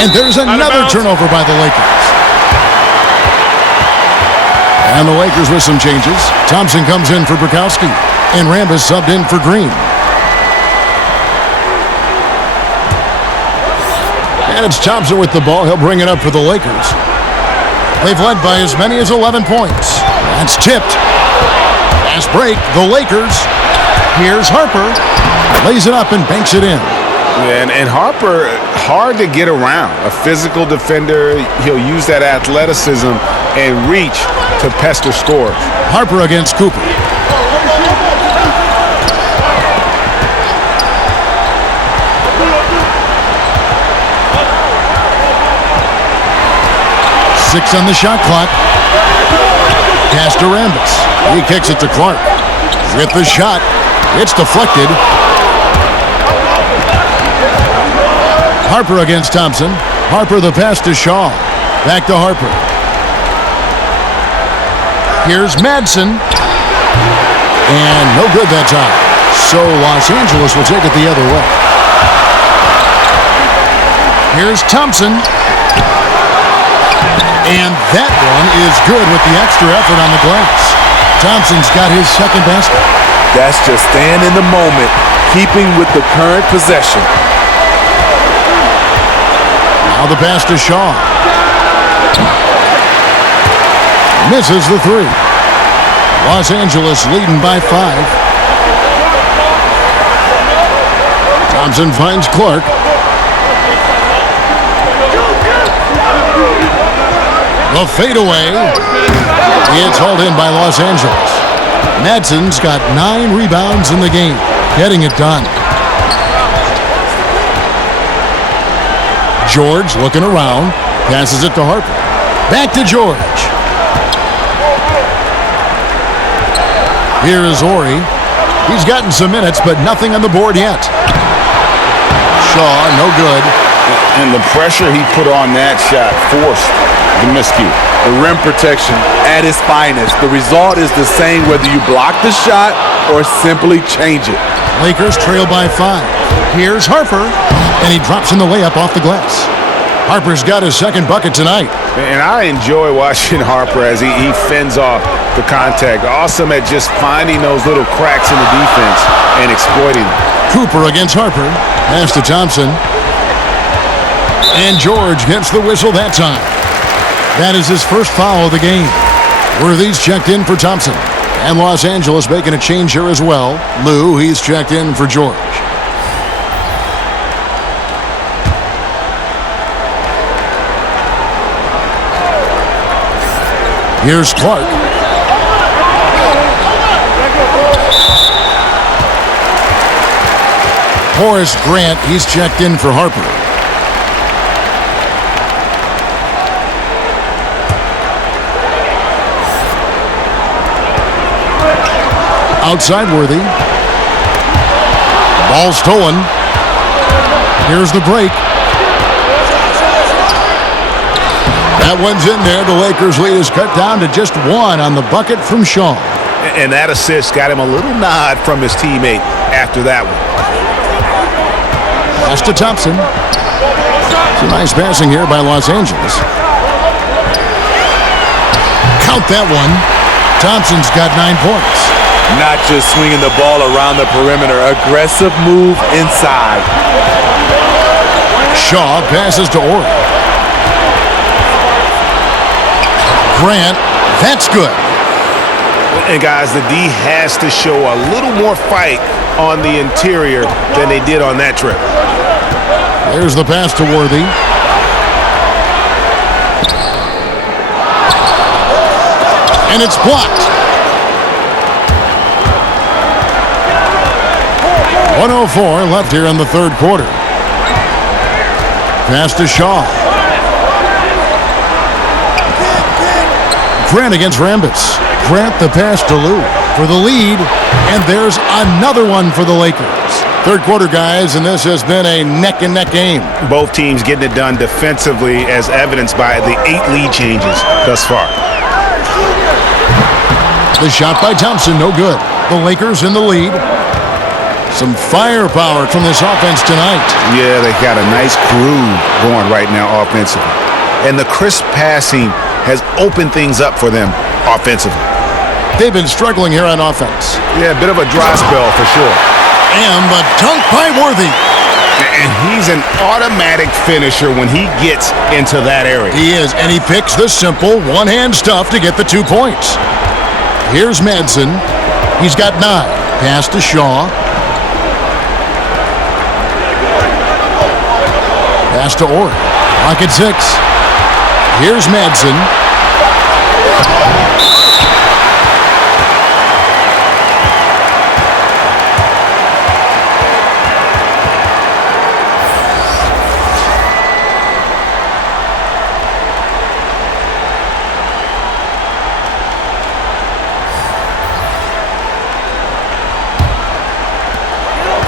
And there's another turnover by the Lakers. And the Lakers with some changes. Thompson comes in for Burkowski. And Rambis subbed in for Green. And it's Thompson with the ball. He'll bring it up for the Lakers. They've led by as many as 11 points. That's tipped. Fast break. The Lakers. Here's Harper. Lays it up and banks it in. And Harper, hard to get around. A physical defender. He'll use that athleticism and reach to pester scores. Harper against Cooper. Six on the shot clock. Pass to Rambis. He kicks it to Clark. With the shot. It's deflected. Harper against Thompson. Harper the pass to Shaw. Back to Harper. Here's Madsen. And no good that time. So Los Angeles will take it the other way. Here's Thompson. And that one is good with the extra effort on the glass. Thompson's got his second basket. That's just staying in the moment, keeping with the current possession. Now the pass to Shaw. Misses the three. Los Angeles leading by 5. Thompson finds Clark. The fadeaway. It's hauled in by Los Angeles. Madson's got 9 rebounds in the game, getting it done. George looking around, passes it to Harper. Back to George. Here is Ori. He's gotten some minutes, but nothing on the board yet. Shaw, no good. And the pressure he put on that shot forced the miscue. The rim protection at its finest. The result is the same whether you block the shot or simply change it. Lakers trail by 5. Here's Harper, and he drops in the layup off the glass. Harper's got his second bucket tonight. And I enjoy watching Harper as he fends off the contact. Awesome at just finding those little cracks in the defense and exploiting them. Cooper against Harper. Pass to Thompson. And George gets the whistle that time. That is his first foul of the game. Worthy's checked in for Thompson. And Los Angeles making a change here as well. Lou, he's checked in for George. Here's Clark. Horace Grant, he's checked in for Harper. Outside Worthy. Ball stolen. Here's the break. That one's in there. The Lakers lead is cut down to just 1 on the bucket from Shaw. And that assist got him a little nod from his teammate after that one. Pass to Thompson. Some nice passing here by Los Angeles. Count that one. Thompson's got 9 points. Not just swinging the ball around the perimeter. Aggressive move inside. Shaw passes to Ori. Grant, that's good. And guys, the D has to show a little more fight on the interior than they did on that trip. There's the pass to Worthy. And it's blocked. 1:04 left here in the third quarter. Pass to Shaw. Grant against Rambis. Grant the pass to Lou for the lead. And there's another one for the Lakers. Third quarter, guys, and this has been a neck-and-neck game. Both teams getting it done defensively as evidenced by the 8 lead changes thus far. The shot by Thompson, no good. The Lakers in the lead. Some firepower from this offense tonight. Yeah, they got a nice groove going right now offensively. And the crisp passing has opened things up for them offensively. They've been struggling here on offense. Yeah, a bit of a dry spell for sure. And the dunk by Worthy. And he's an automatic finisher when he gets into that area. He is, and he picks the simple one-hand stuff to get the 2 points. Here's Madsen. He's got 9. Pass to Shaw. Pass to Ori. Clock at 6. Here's Madsen.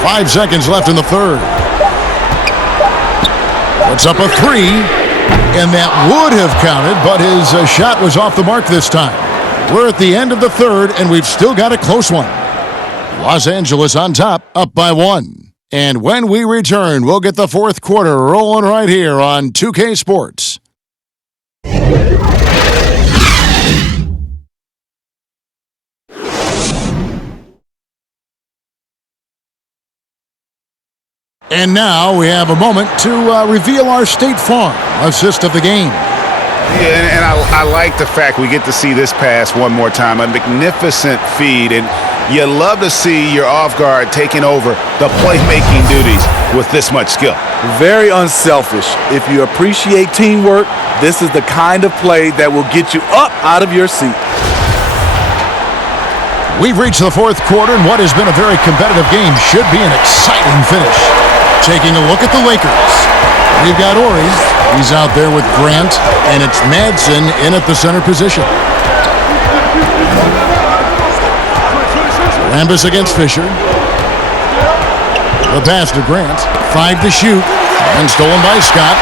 Five seconds left in the third. Puts up a 3, and that would have counted, but his shot was off the mark this time. We're at the end of the third, and we've still got a close one. Los Angeles on top, up by 1. And when we return, we'll get the fourth quarter rolling right here on 2K Sports. And now we have a moment to reveal our State Farm assist of the game. Yeah, and I like the fact we get to see this pass one more time. A magnificent feed, and you love to see your off guard taking over the playmaking duties with this much skill. Very unselfish. If you appreciate teamwork, this is the kind of play that will get you up out of your seat. We've reached the fourth quarter, and what has been a very competitive game should be an exciting finish. Taking a look at the Lakers. We've got Ori. He's out there with Grant, and it's Madsen in at the center position. Rambis against Fisher. The pass to Grant. 5 to shoot, and stolen by Scott.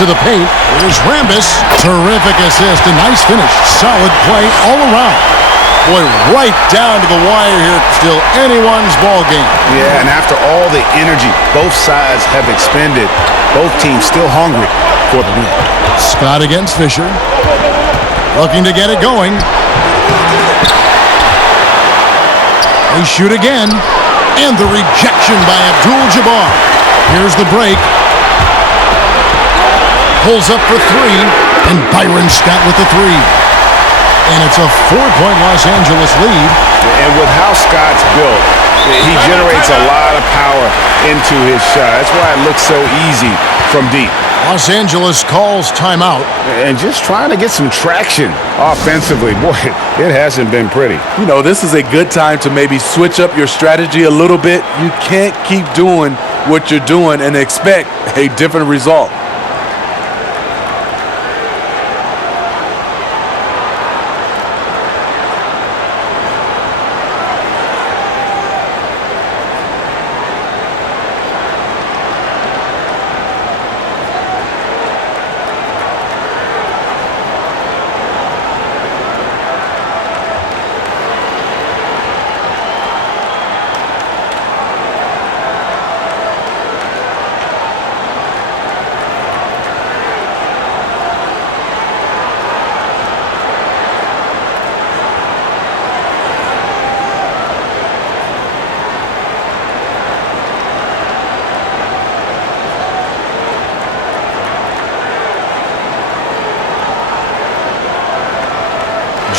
To the paint. Here's Rambis. Terrific assist. A nice finish. Solid play all around. Boy, right down to the wire here. Still anyone's ball game. Yeah, and after all the energy both sides have expended, both teams still hungry for the win. Scott against Fisher. Looking to get it going. They shoot again. And the rejection by Abdul-Jabbar. Here's the break. Pulls up for 3. And Byron Scott with the 3. And it's a 4-point Los Angeles lead. And with how Scott's built, he generates a lot of power into his shot. That's why it looks so easy from deep. Los Angeles calls timeout. And just trying to get some traction offensively. Boy, it hasn't been pretty. You know, this is a good time to maybe switch up your strategy a little bit. You can't keep doing what you're doing and expect a different result.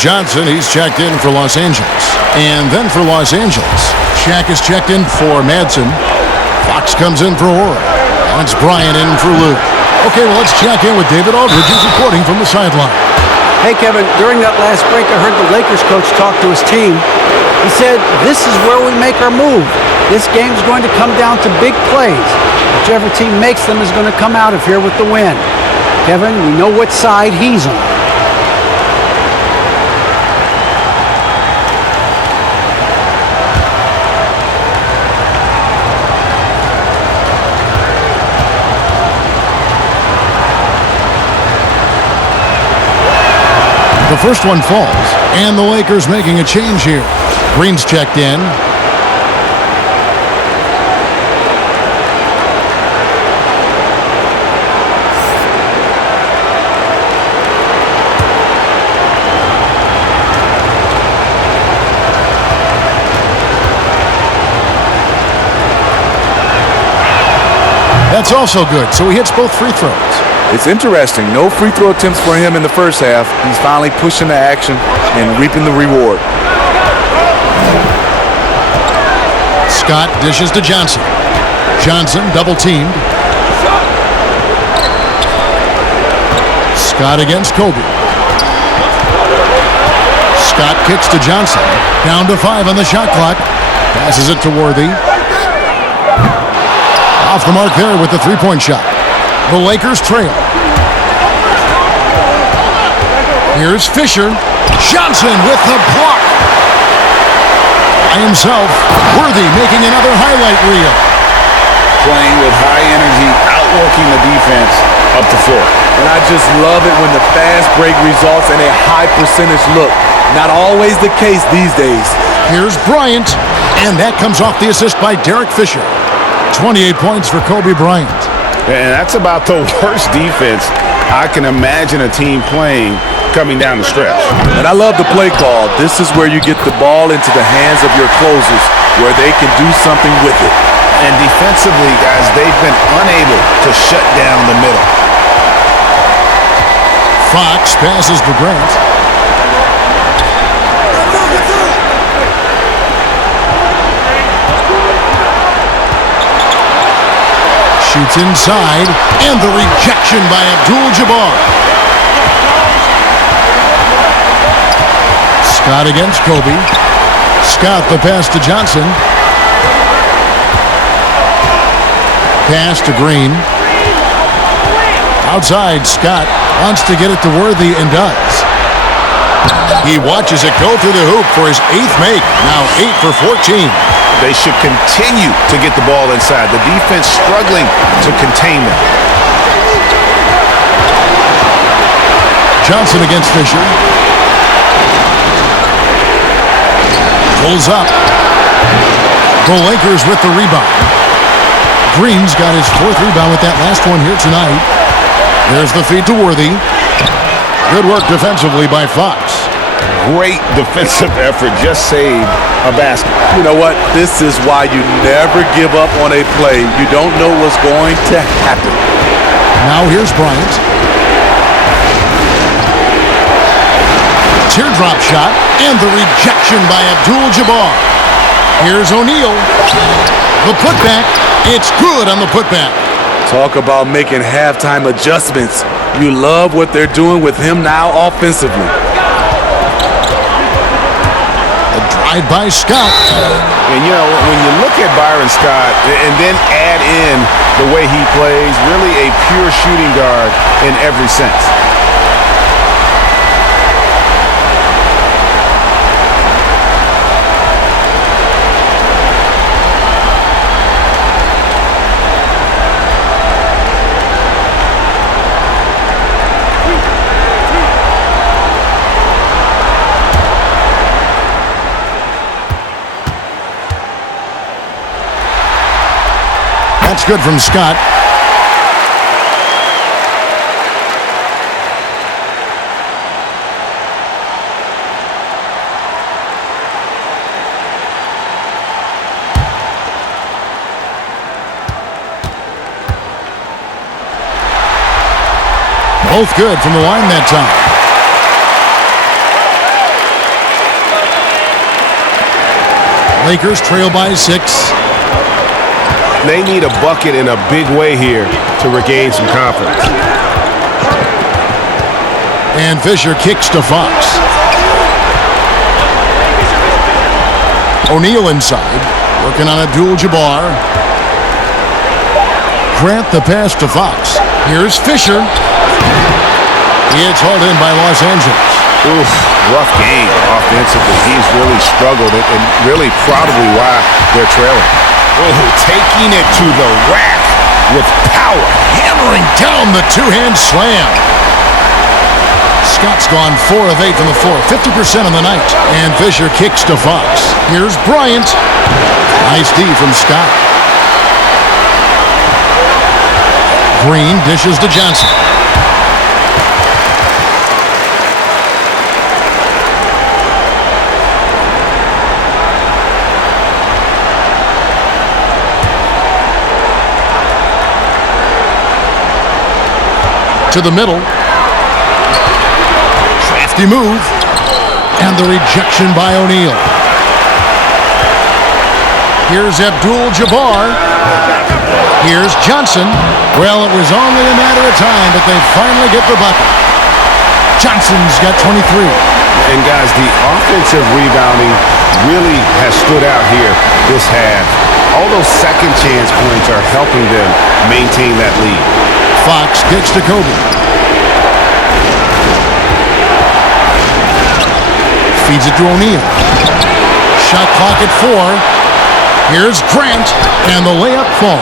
Johnson, he's checked in for Los Angeles. And then for Los Angeles, Shaq is checked in for Madsen. Fox comes in for Horry. That's Bryant in for Luke. Okay, well, let's check in with David Aldridge, who's reporting from the sideline. Hey, Kevin, during that last break, I heard the Lakers coach talk to his team. He said, this is where we make our move. This game's going to come down to big plays. Whichever team makes them is going to come out of here with the win. Kevin, we know what side he's on. The first one falls, and the Lakers making a change here. Green's checked in. That's also good, so he hits both free throws. It's interesting. No free throw attempts for him in the first half. He's finally pushing the action and reaping the reward. Scott dishes to Johnson. Johnson double teamed. Scott against Kobe. Scott kicks to Johnson. Down to 5 on the shot clock. Passes it to Worthy. Off the mark there with the three-point shot. The Lakers trail. Here's Fisher. Johnson with the block. By himself. Worthy making another highlight reel. Playing with high energy, outworking the defense up the floor. And I just love it when the fast break results in a high percentage look. Not always the case these days. Here's Bryant. And that comes off the assist by Derek Fisher. 28 points for Kobe Bryant. And that's about the worst defense I can imagine a team playing coming down the stretch. And I love the play call. This is where you get the ball into the hands of your closers, where they can do something with it. And defensively, guys, they've been unable to shut down the middle. Fox passes to Grant. Shoots inside, and the rejection by Abdul-Jabbar. Scott against Kobe. Scott the pass to Johnson. Pass to Green. Outside, Scott wants to get it to Worthy and does. He watches it go through the hoop for his 8th make. Now 8 for 14. They should continue to get the ball inside. The defense struggling to contain them. Johnson against Fisher. Pulls up. The Lakers with the rebound. Green's got his 4th rebound with that last one here tonight. There's the feed to Worthy. Good work defensively by Fox. Great defensive effort. Just saved a basket. You know what? This is why you never give up on a play. You don't know what's going to happen. Now here's Bryant. Teardrop shot, and the rejection by Abdul-Jabbar. Here's O'Neal. The putback. It's good on the putback. Talk about making halftime adjustments. You love what they're doing with him now offensively. A drive by Scott. And, you know, when you look at Byron Scott and then add in the way he plays, really a pure shooting guard in every sense. That's good from Scott. Both good from the line that time. Lakers trail by 6. They need a bucket in a big way here to regain some confidence. And Fisher kicks to Fox. O'Neal inside, working on Abdul-Jabbar. Grant the pass to Fox. Here's Fisher. It's hauled in by Los Angeles. Oof, rough game offensively. He's really struggled and really probably why they're trailing. Oh, taking it to the rack with power, hammering down the two-hand slam. Scott's gone 4 of 8 from the floor, 50% on the night. And Fisher kicks to Fox. Here's Bryant. Nice D from Scott. Green dishes to Johnson. To the middle. Crafty move. And the rejection by O'Neal. Here's Abdul-Jabbar. Here's Johnson. Well, it was only a matter of time, but they finally get the bucket. Johnson's got 23. And guys, the offensive rebounding really has stood out here this half. All those second chance points are helping them maintain that lead. Fox kicks to Kobe. Feeds it to O'Neal. Shot clock at 4. Here's Grant, and the layup falls.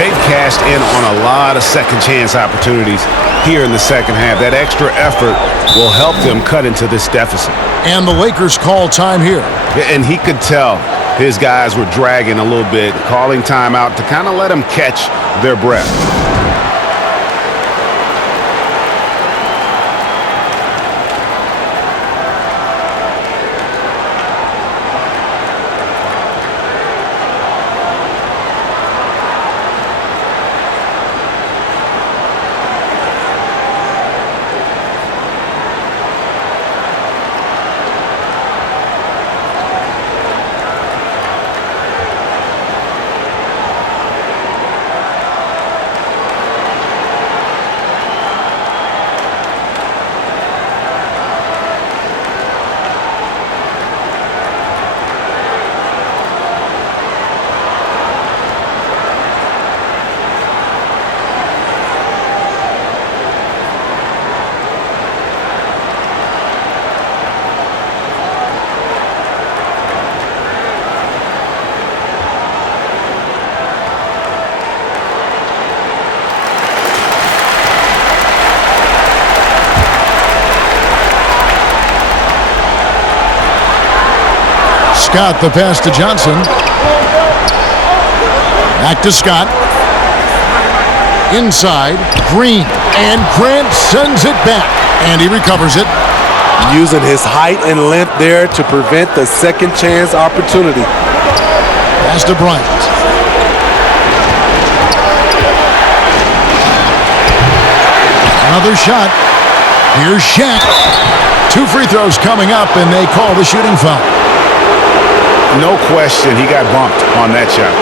They've cashed in on a lot of second chance opportunities here in the second half. That extra effort will help them cut into this deficit. And the Lakers call time here. And he could tell his guys were dragging a little bit, calling timeout to kind of let them catch their breath. Scott the pass to Johnson. Back to Scott. Inside, Green, and Grant sends it back, and he recovers it. Using his height and length there to prevent the second chance opportunity. Pass to Bryant. Another shot. Here's Shaq. 2 free throws coming up, and they call the shooting foul. No question, he got bumped on that shot.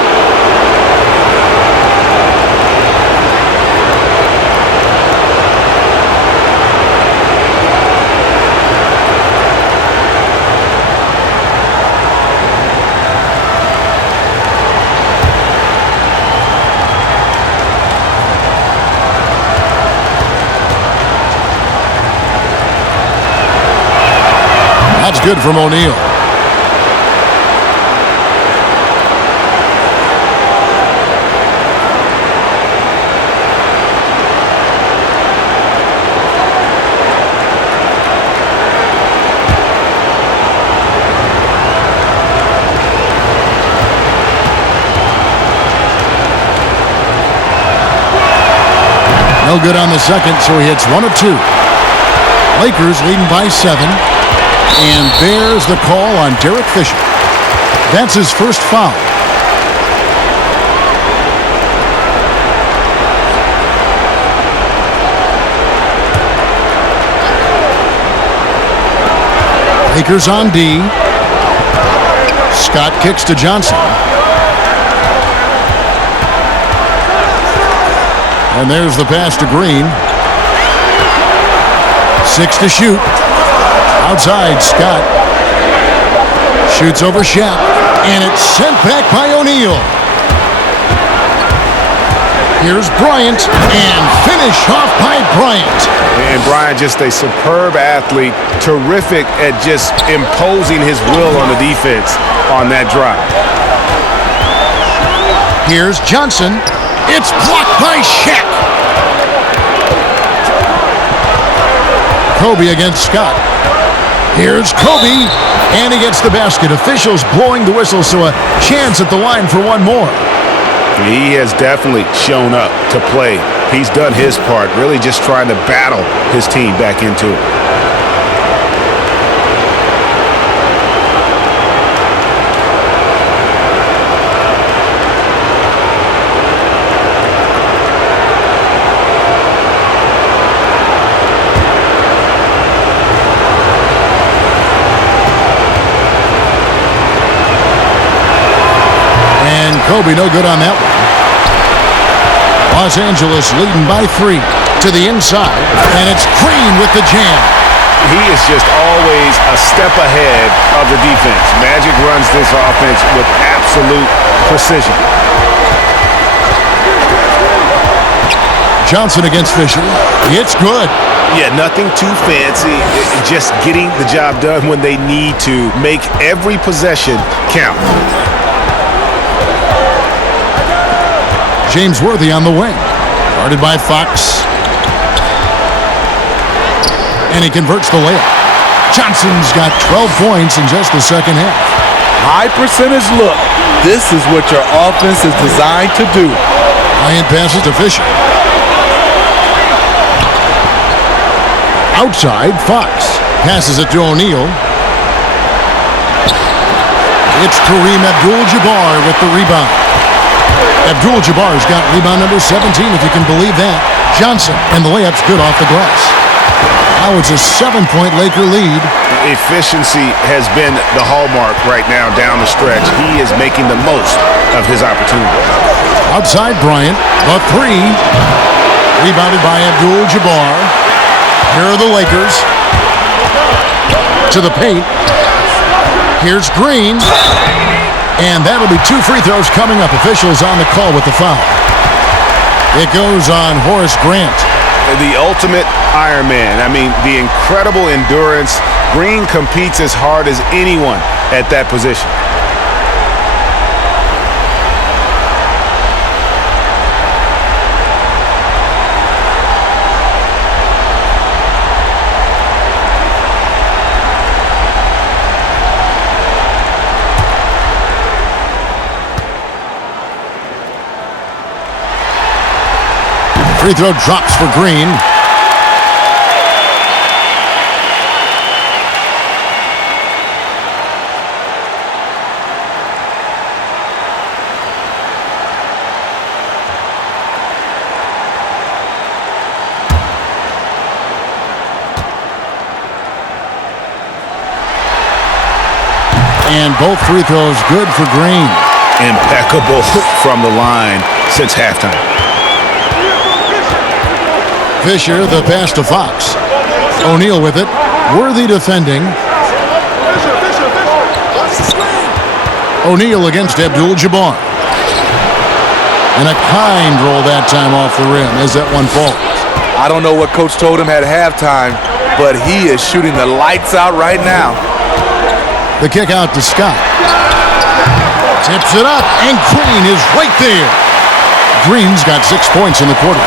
That's good from O'Neal. No good on the second, so he hits 1 of 2. Lakers leading by 7. And there's the call on Derek Fisher. That's his first foul. Lakers on D. Scott kicks to Johnson. And there's the pass to Green. 6 to shoot. Outside, Scott shoots over Shaq, and it's sent back by O'Neal. Here's Bryant, and finish off by Bryant. And Bryant, just a superb athlete, terrific at just imposing his will on the defense on that drive. Here's Johnson. It's blocked by Shaq. Kobe against Scott. Here's Kobe, and he gets the basket. Officials blowing the whistle, so a chance at the line for one more. He has definitely shown up to play. He's done his part, really just trying to battle his team back into it. Kobe no good on that one. Los Angeles leading by 3 to the inside, and it's Green with the jam. He is just always a step ahead of the defense. Magic runs this offense with absolute precision. Johnson against Fisher. It's good. Yeah, nothing too fancy. Just getting the job done when they need to. Make every possession count. James Worthy on the wing. Guarded by Fox. And he converts the layup. Johnson's got 12 points in just the second half. High percentage look. This is what your offense is designed to do. Bryant passes to Fisher. Outside, Fox passes it to O'Neal. It's Kareem Abdul-Jabbar with the rebound. Abdul-Jabbar's got rebound number 17, if you can believe that. Johnson, and the layup's good off the glass. Now it's a 7-point Laker lead. Efficiency has been the hallmark right now down the stretch. He is making the most of his opportunity. Outside Bryant, the 3. Rebounded by Abdul-Jabbar. Here are the Lakers. To the paint. Here's Green. And that'll be 2 free throws coming up. Officials on the call with the foul. It goes on Horace Grant. The ultimate Iron Man. I mean, the incredible endurance. Green competes as hard as anyone at that position. Free throw drops for Green. And both free throws good for Green. Impeccable from the line since halftime. Fisher, the pass to Fox. O'Neal with it. Worthy defending. O'Neal against Abdul-Jabbar. And a kind roll that time off the rim as that one falls. I don't know what Coach told him at halftime, but he is shooting the lights out right now. The kick out to Scott. Tips it up, and Green is right there. Green's got 6 points in the quarter.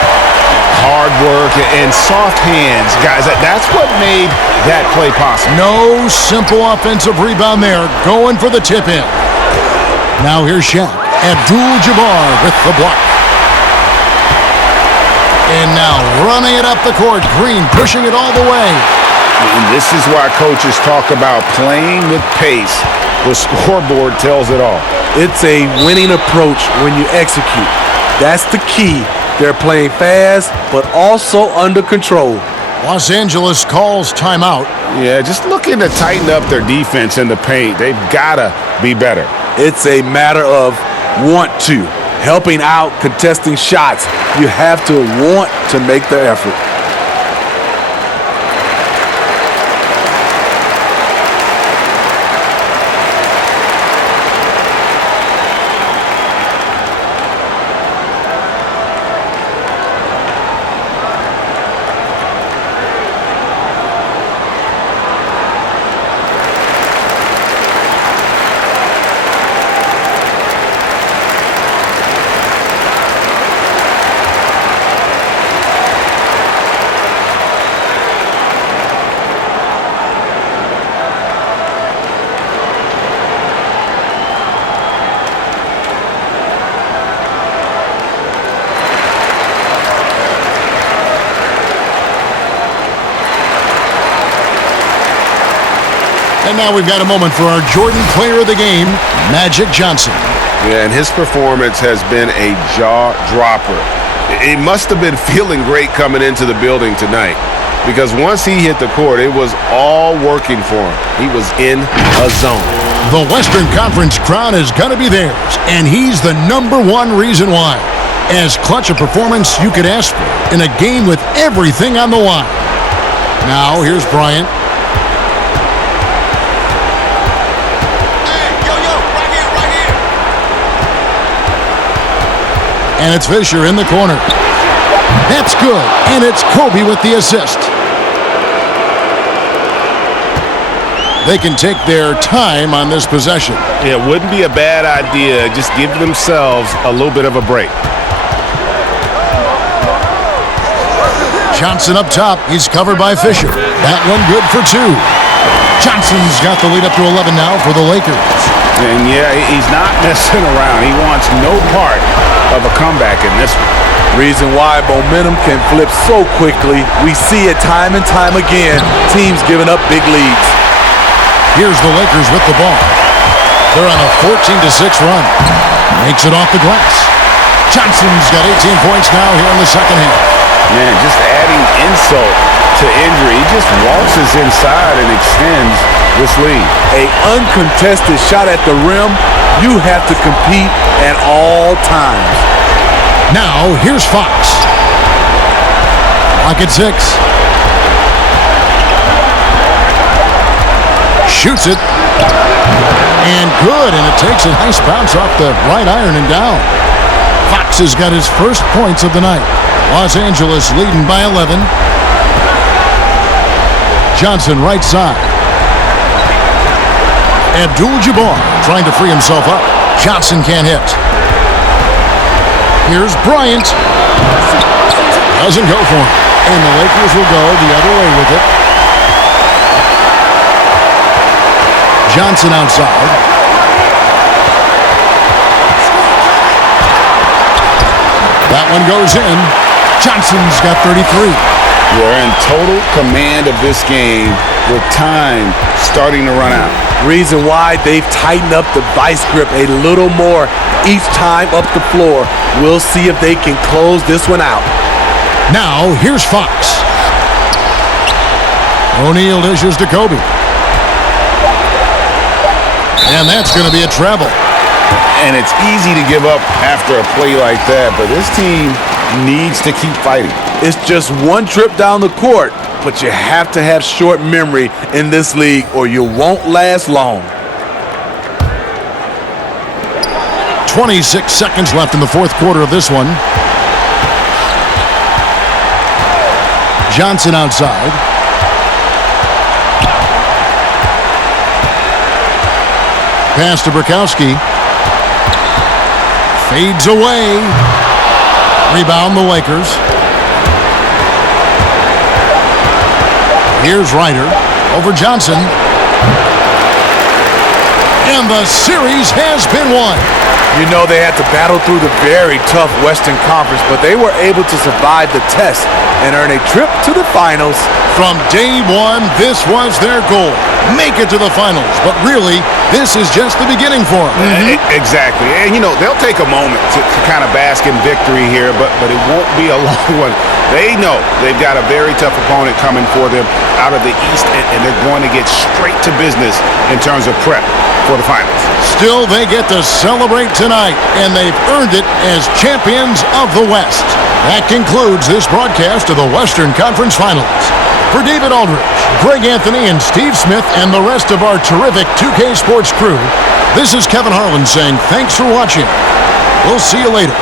Hard work and soft hands, guys. That's what made that play possible. No simple offensive rebound there. Going for the tip in. Now here's Shaq. Abdul-Jabbar with the block. And now running it up the court. Green pushing it all the way. And this is why coaches talk about playing with pace. The scoreboard tells it all. It's a winning approach when you execute. That's the key. They're playing fast, but also under control. Los Angeles calls timeout. Yeah, just looking to tighten up their defense in the paint. They've got to be better. It's a matter of want to. Helping out, contesting shots. You have to want to make the effort. And now we've got a moment for our Jordan Player of the Game, Magic Johnson. Yeah, and his performance has been a jaw-dropper. He must have been feeling great coming into the building tonight because once he hit the court, it was all working for him. He was in a zone. The Western Conference crown is going to be theirs, and he's the #1 reason why. As clutch a performance you could ask for in a game with everything on the line. Now, here's Bryant. And it's Fisher in the corner. That's good. And it's Kobe with the assist. They can take their time on this possession. Yeah, it wouldn't be a bad idea. Just give themselves a little bit of a break. Johnson up top. He's covered by Fisher. That one good for 2. Johnson's got the lead up to 11 now for the Lakers. And yeah, he's not messing around. He wants no part of a comeback in this one. Reason why momentum can flip so quickly. We see it time and time again. Teams giving up big leads. Here's the Lakers with the ball. They're on a 14-6 run. Makes it off the glass. Johnson's got 18 points now here in the second half. Man, just adding insult to injury. He just waltzes inside and extends this lead. A uncontested shot at the rim. You have to compete at all times. Now, here's Fox. Clock at 6. Shoots it. And good, and it takes a nice bounce off the right iron and down. Fox has got his first points of the night. Los Angeles leading by 11. Johnson right side. Abdul-Jabbar trying to free himself up. Johnson can't hit. Here's Bryant. Doesn't go for him. And the Lakers will go the other way with it. Johnson outside. That one goes in. Johnson's got 33. They're in total command of this game with time starting to run out. Reason why they've tightened up the vice grip a little more each time up the floor. We'll see if they can close this one out. Now, here's Fox. O'Neal dishes to Kobe. And that's going to be a travel. And it's easy to give up after a play like that, but this team needs to keep fighting. It's just one trip down the court, but you have to have short memory in this league or you won't last long. 26 seconds left in the fourth quarter of this one. Johnson outside. Pass to Bukowski. Fades away. Rebound the Lakers. Here's Ryder over Johnson. And the series has been won. You know they had to battle through the very tough Western Conference, but they were able to survive the test and earn a trip to the finals. From day one, this was their goal. Make it to the finals. But really, this is just the beginning for them. Exactly. And, you know, they'll take a moment to kind of bask in victory here, but it won't be a long one. They know they've got a very tough opponent coming for them out of the East, and they're going to get straight to business in terms of prep for the finals. Still, they get to celebrate tonight, and they've earned it as champions of the West. That concludes this broadcast of the Western Conference Finals. For David Aldridge, Greg Anthony, and Steve Smith, and the rest of our terrific 2K Sports crew, this is Kevin Harlan saying thanks for watching. We'll see you later.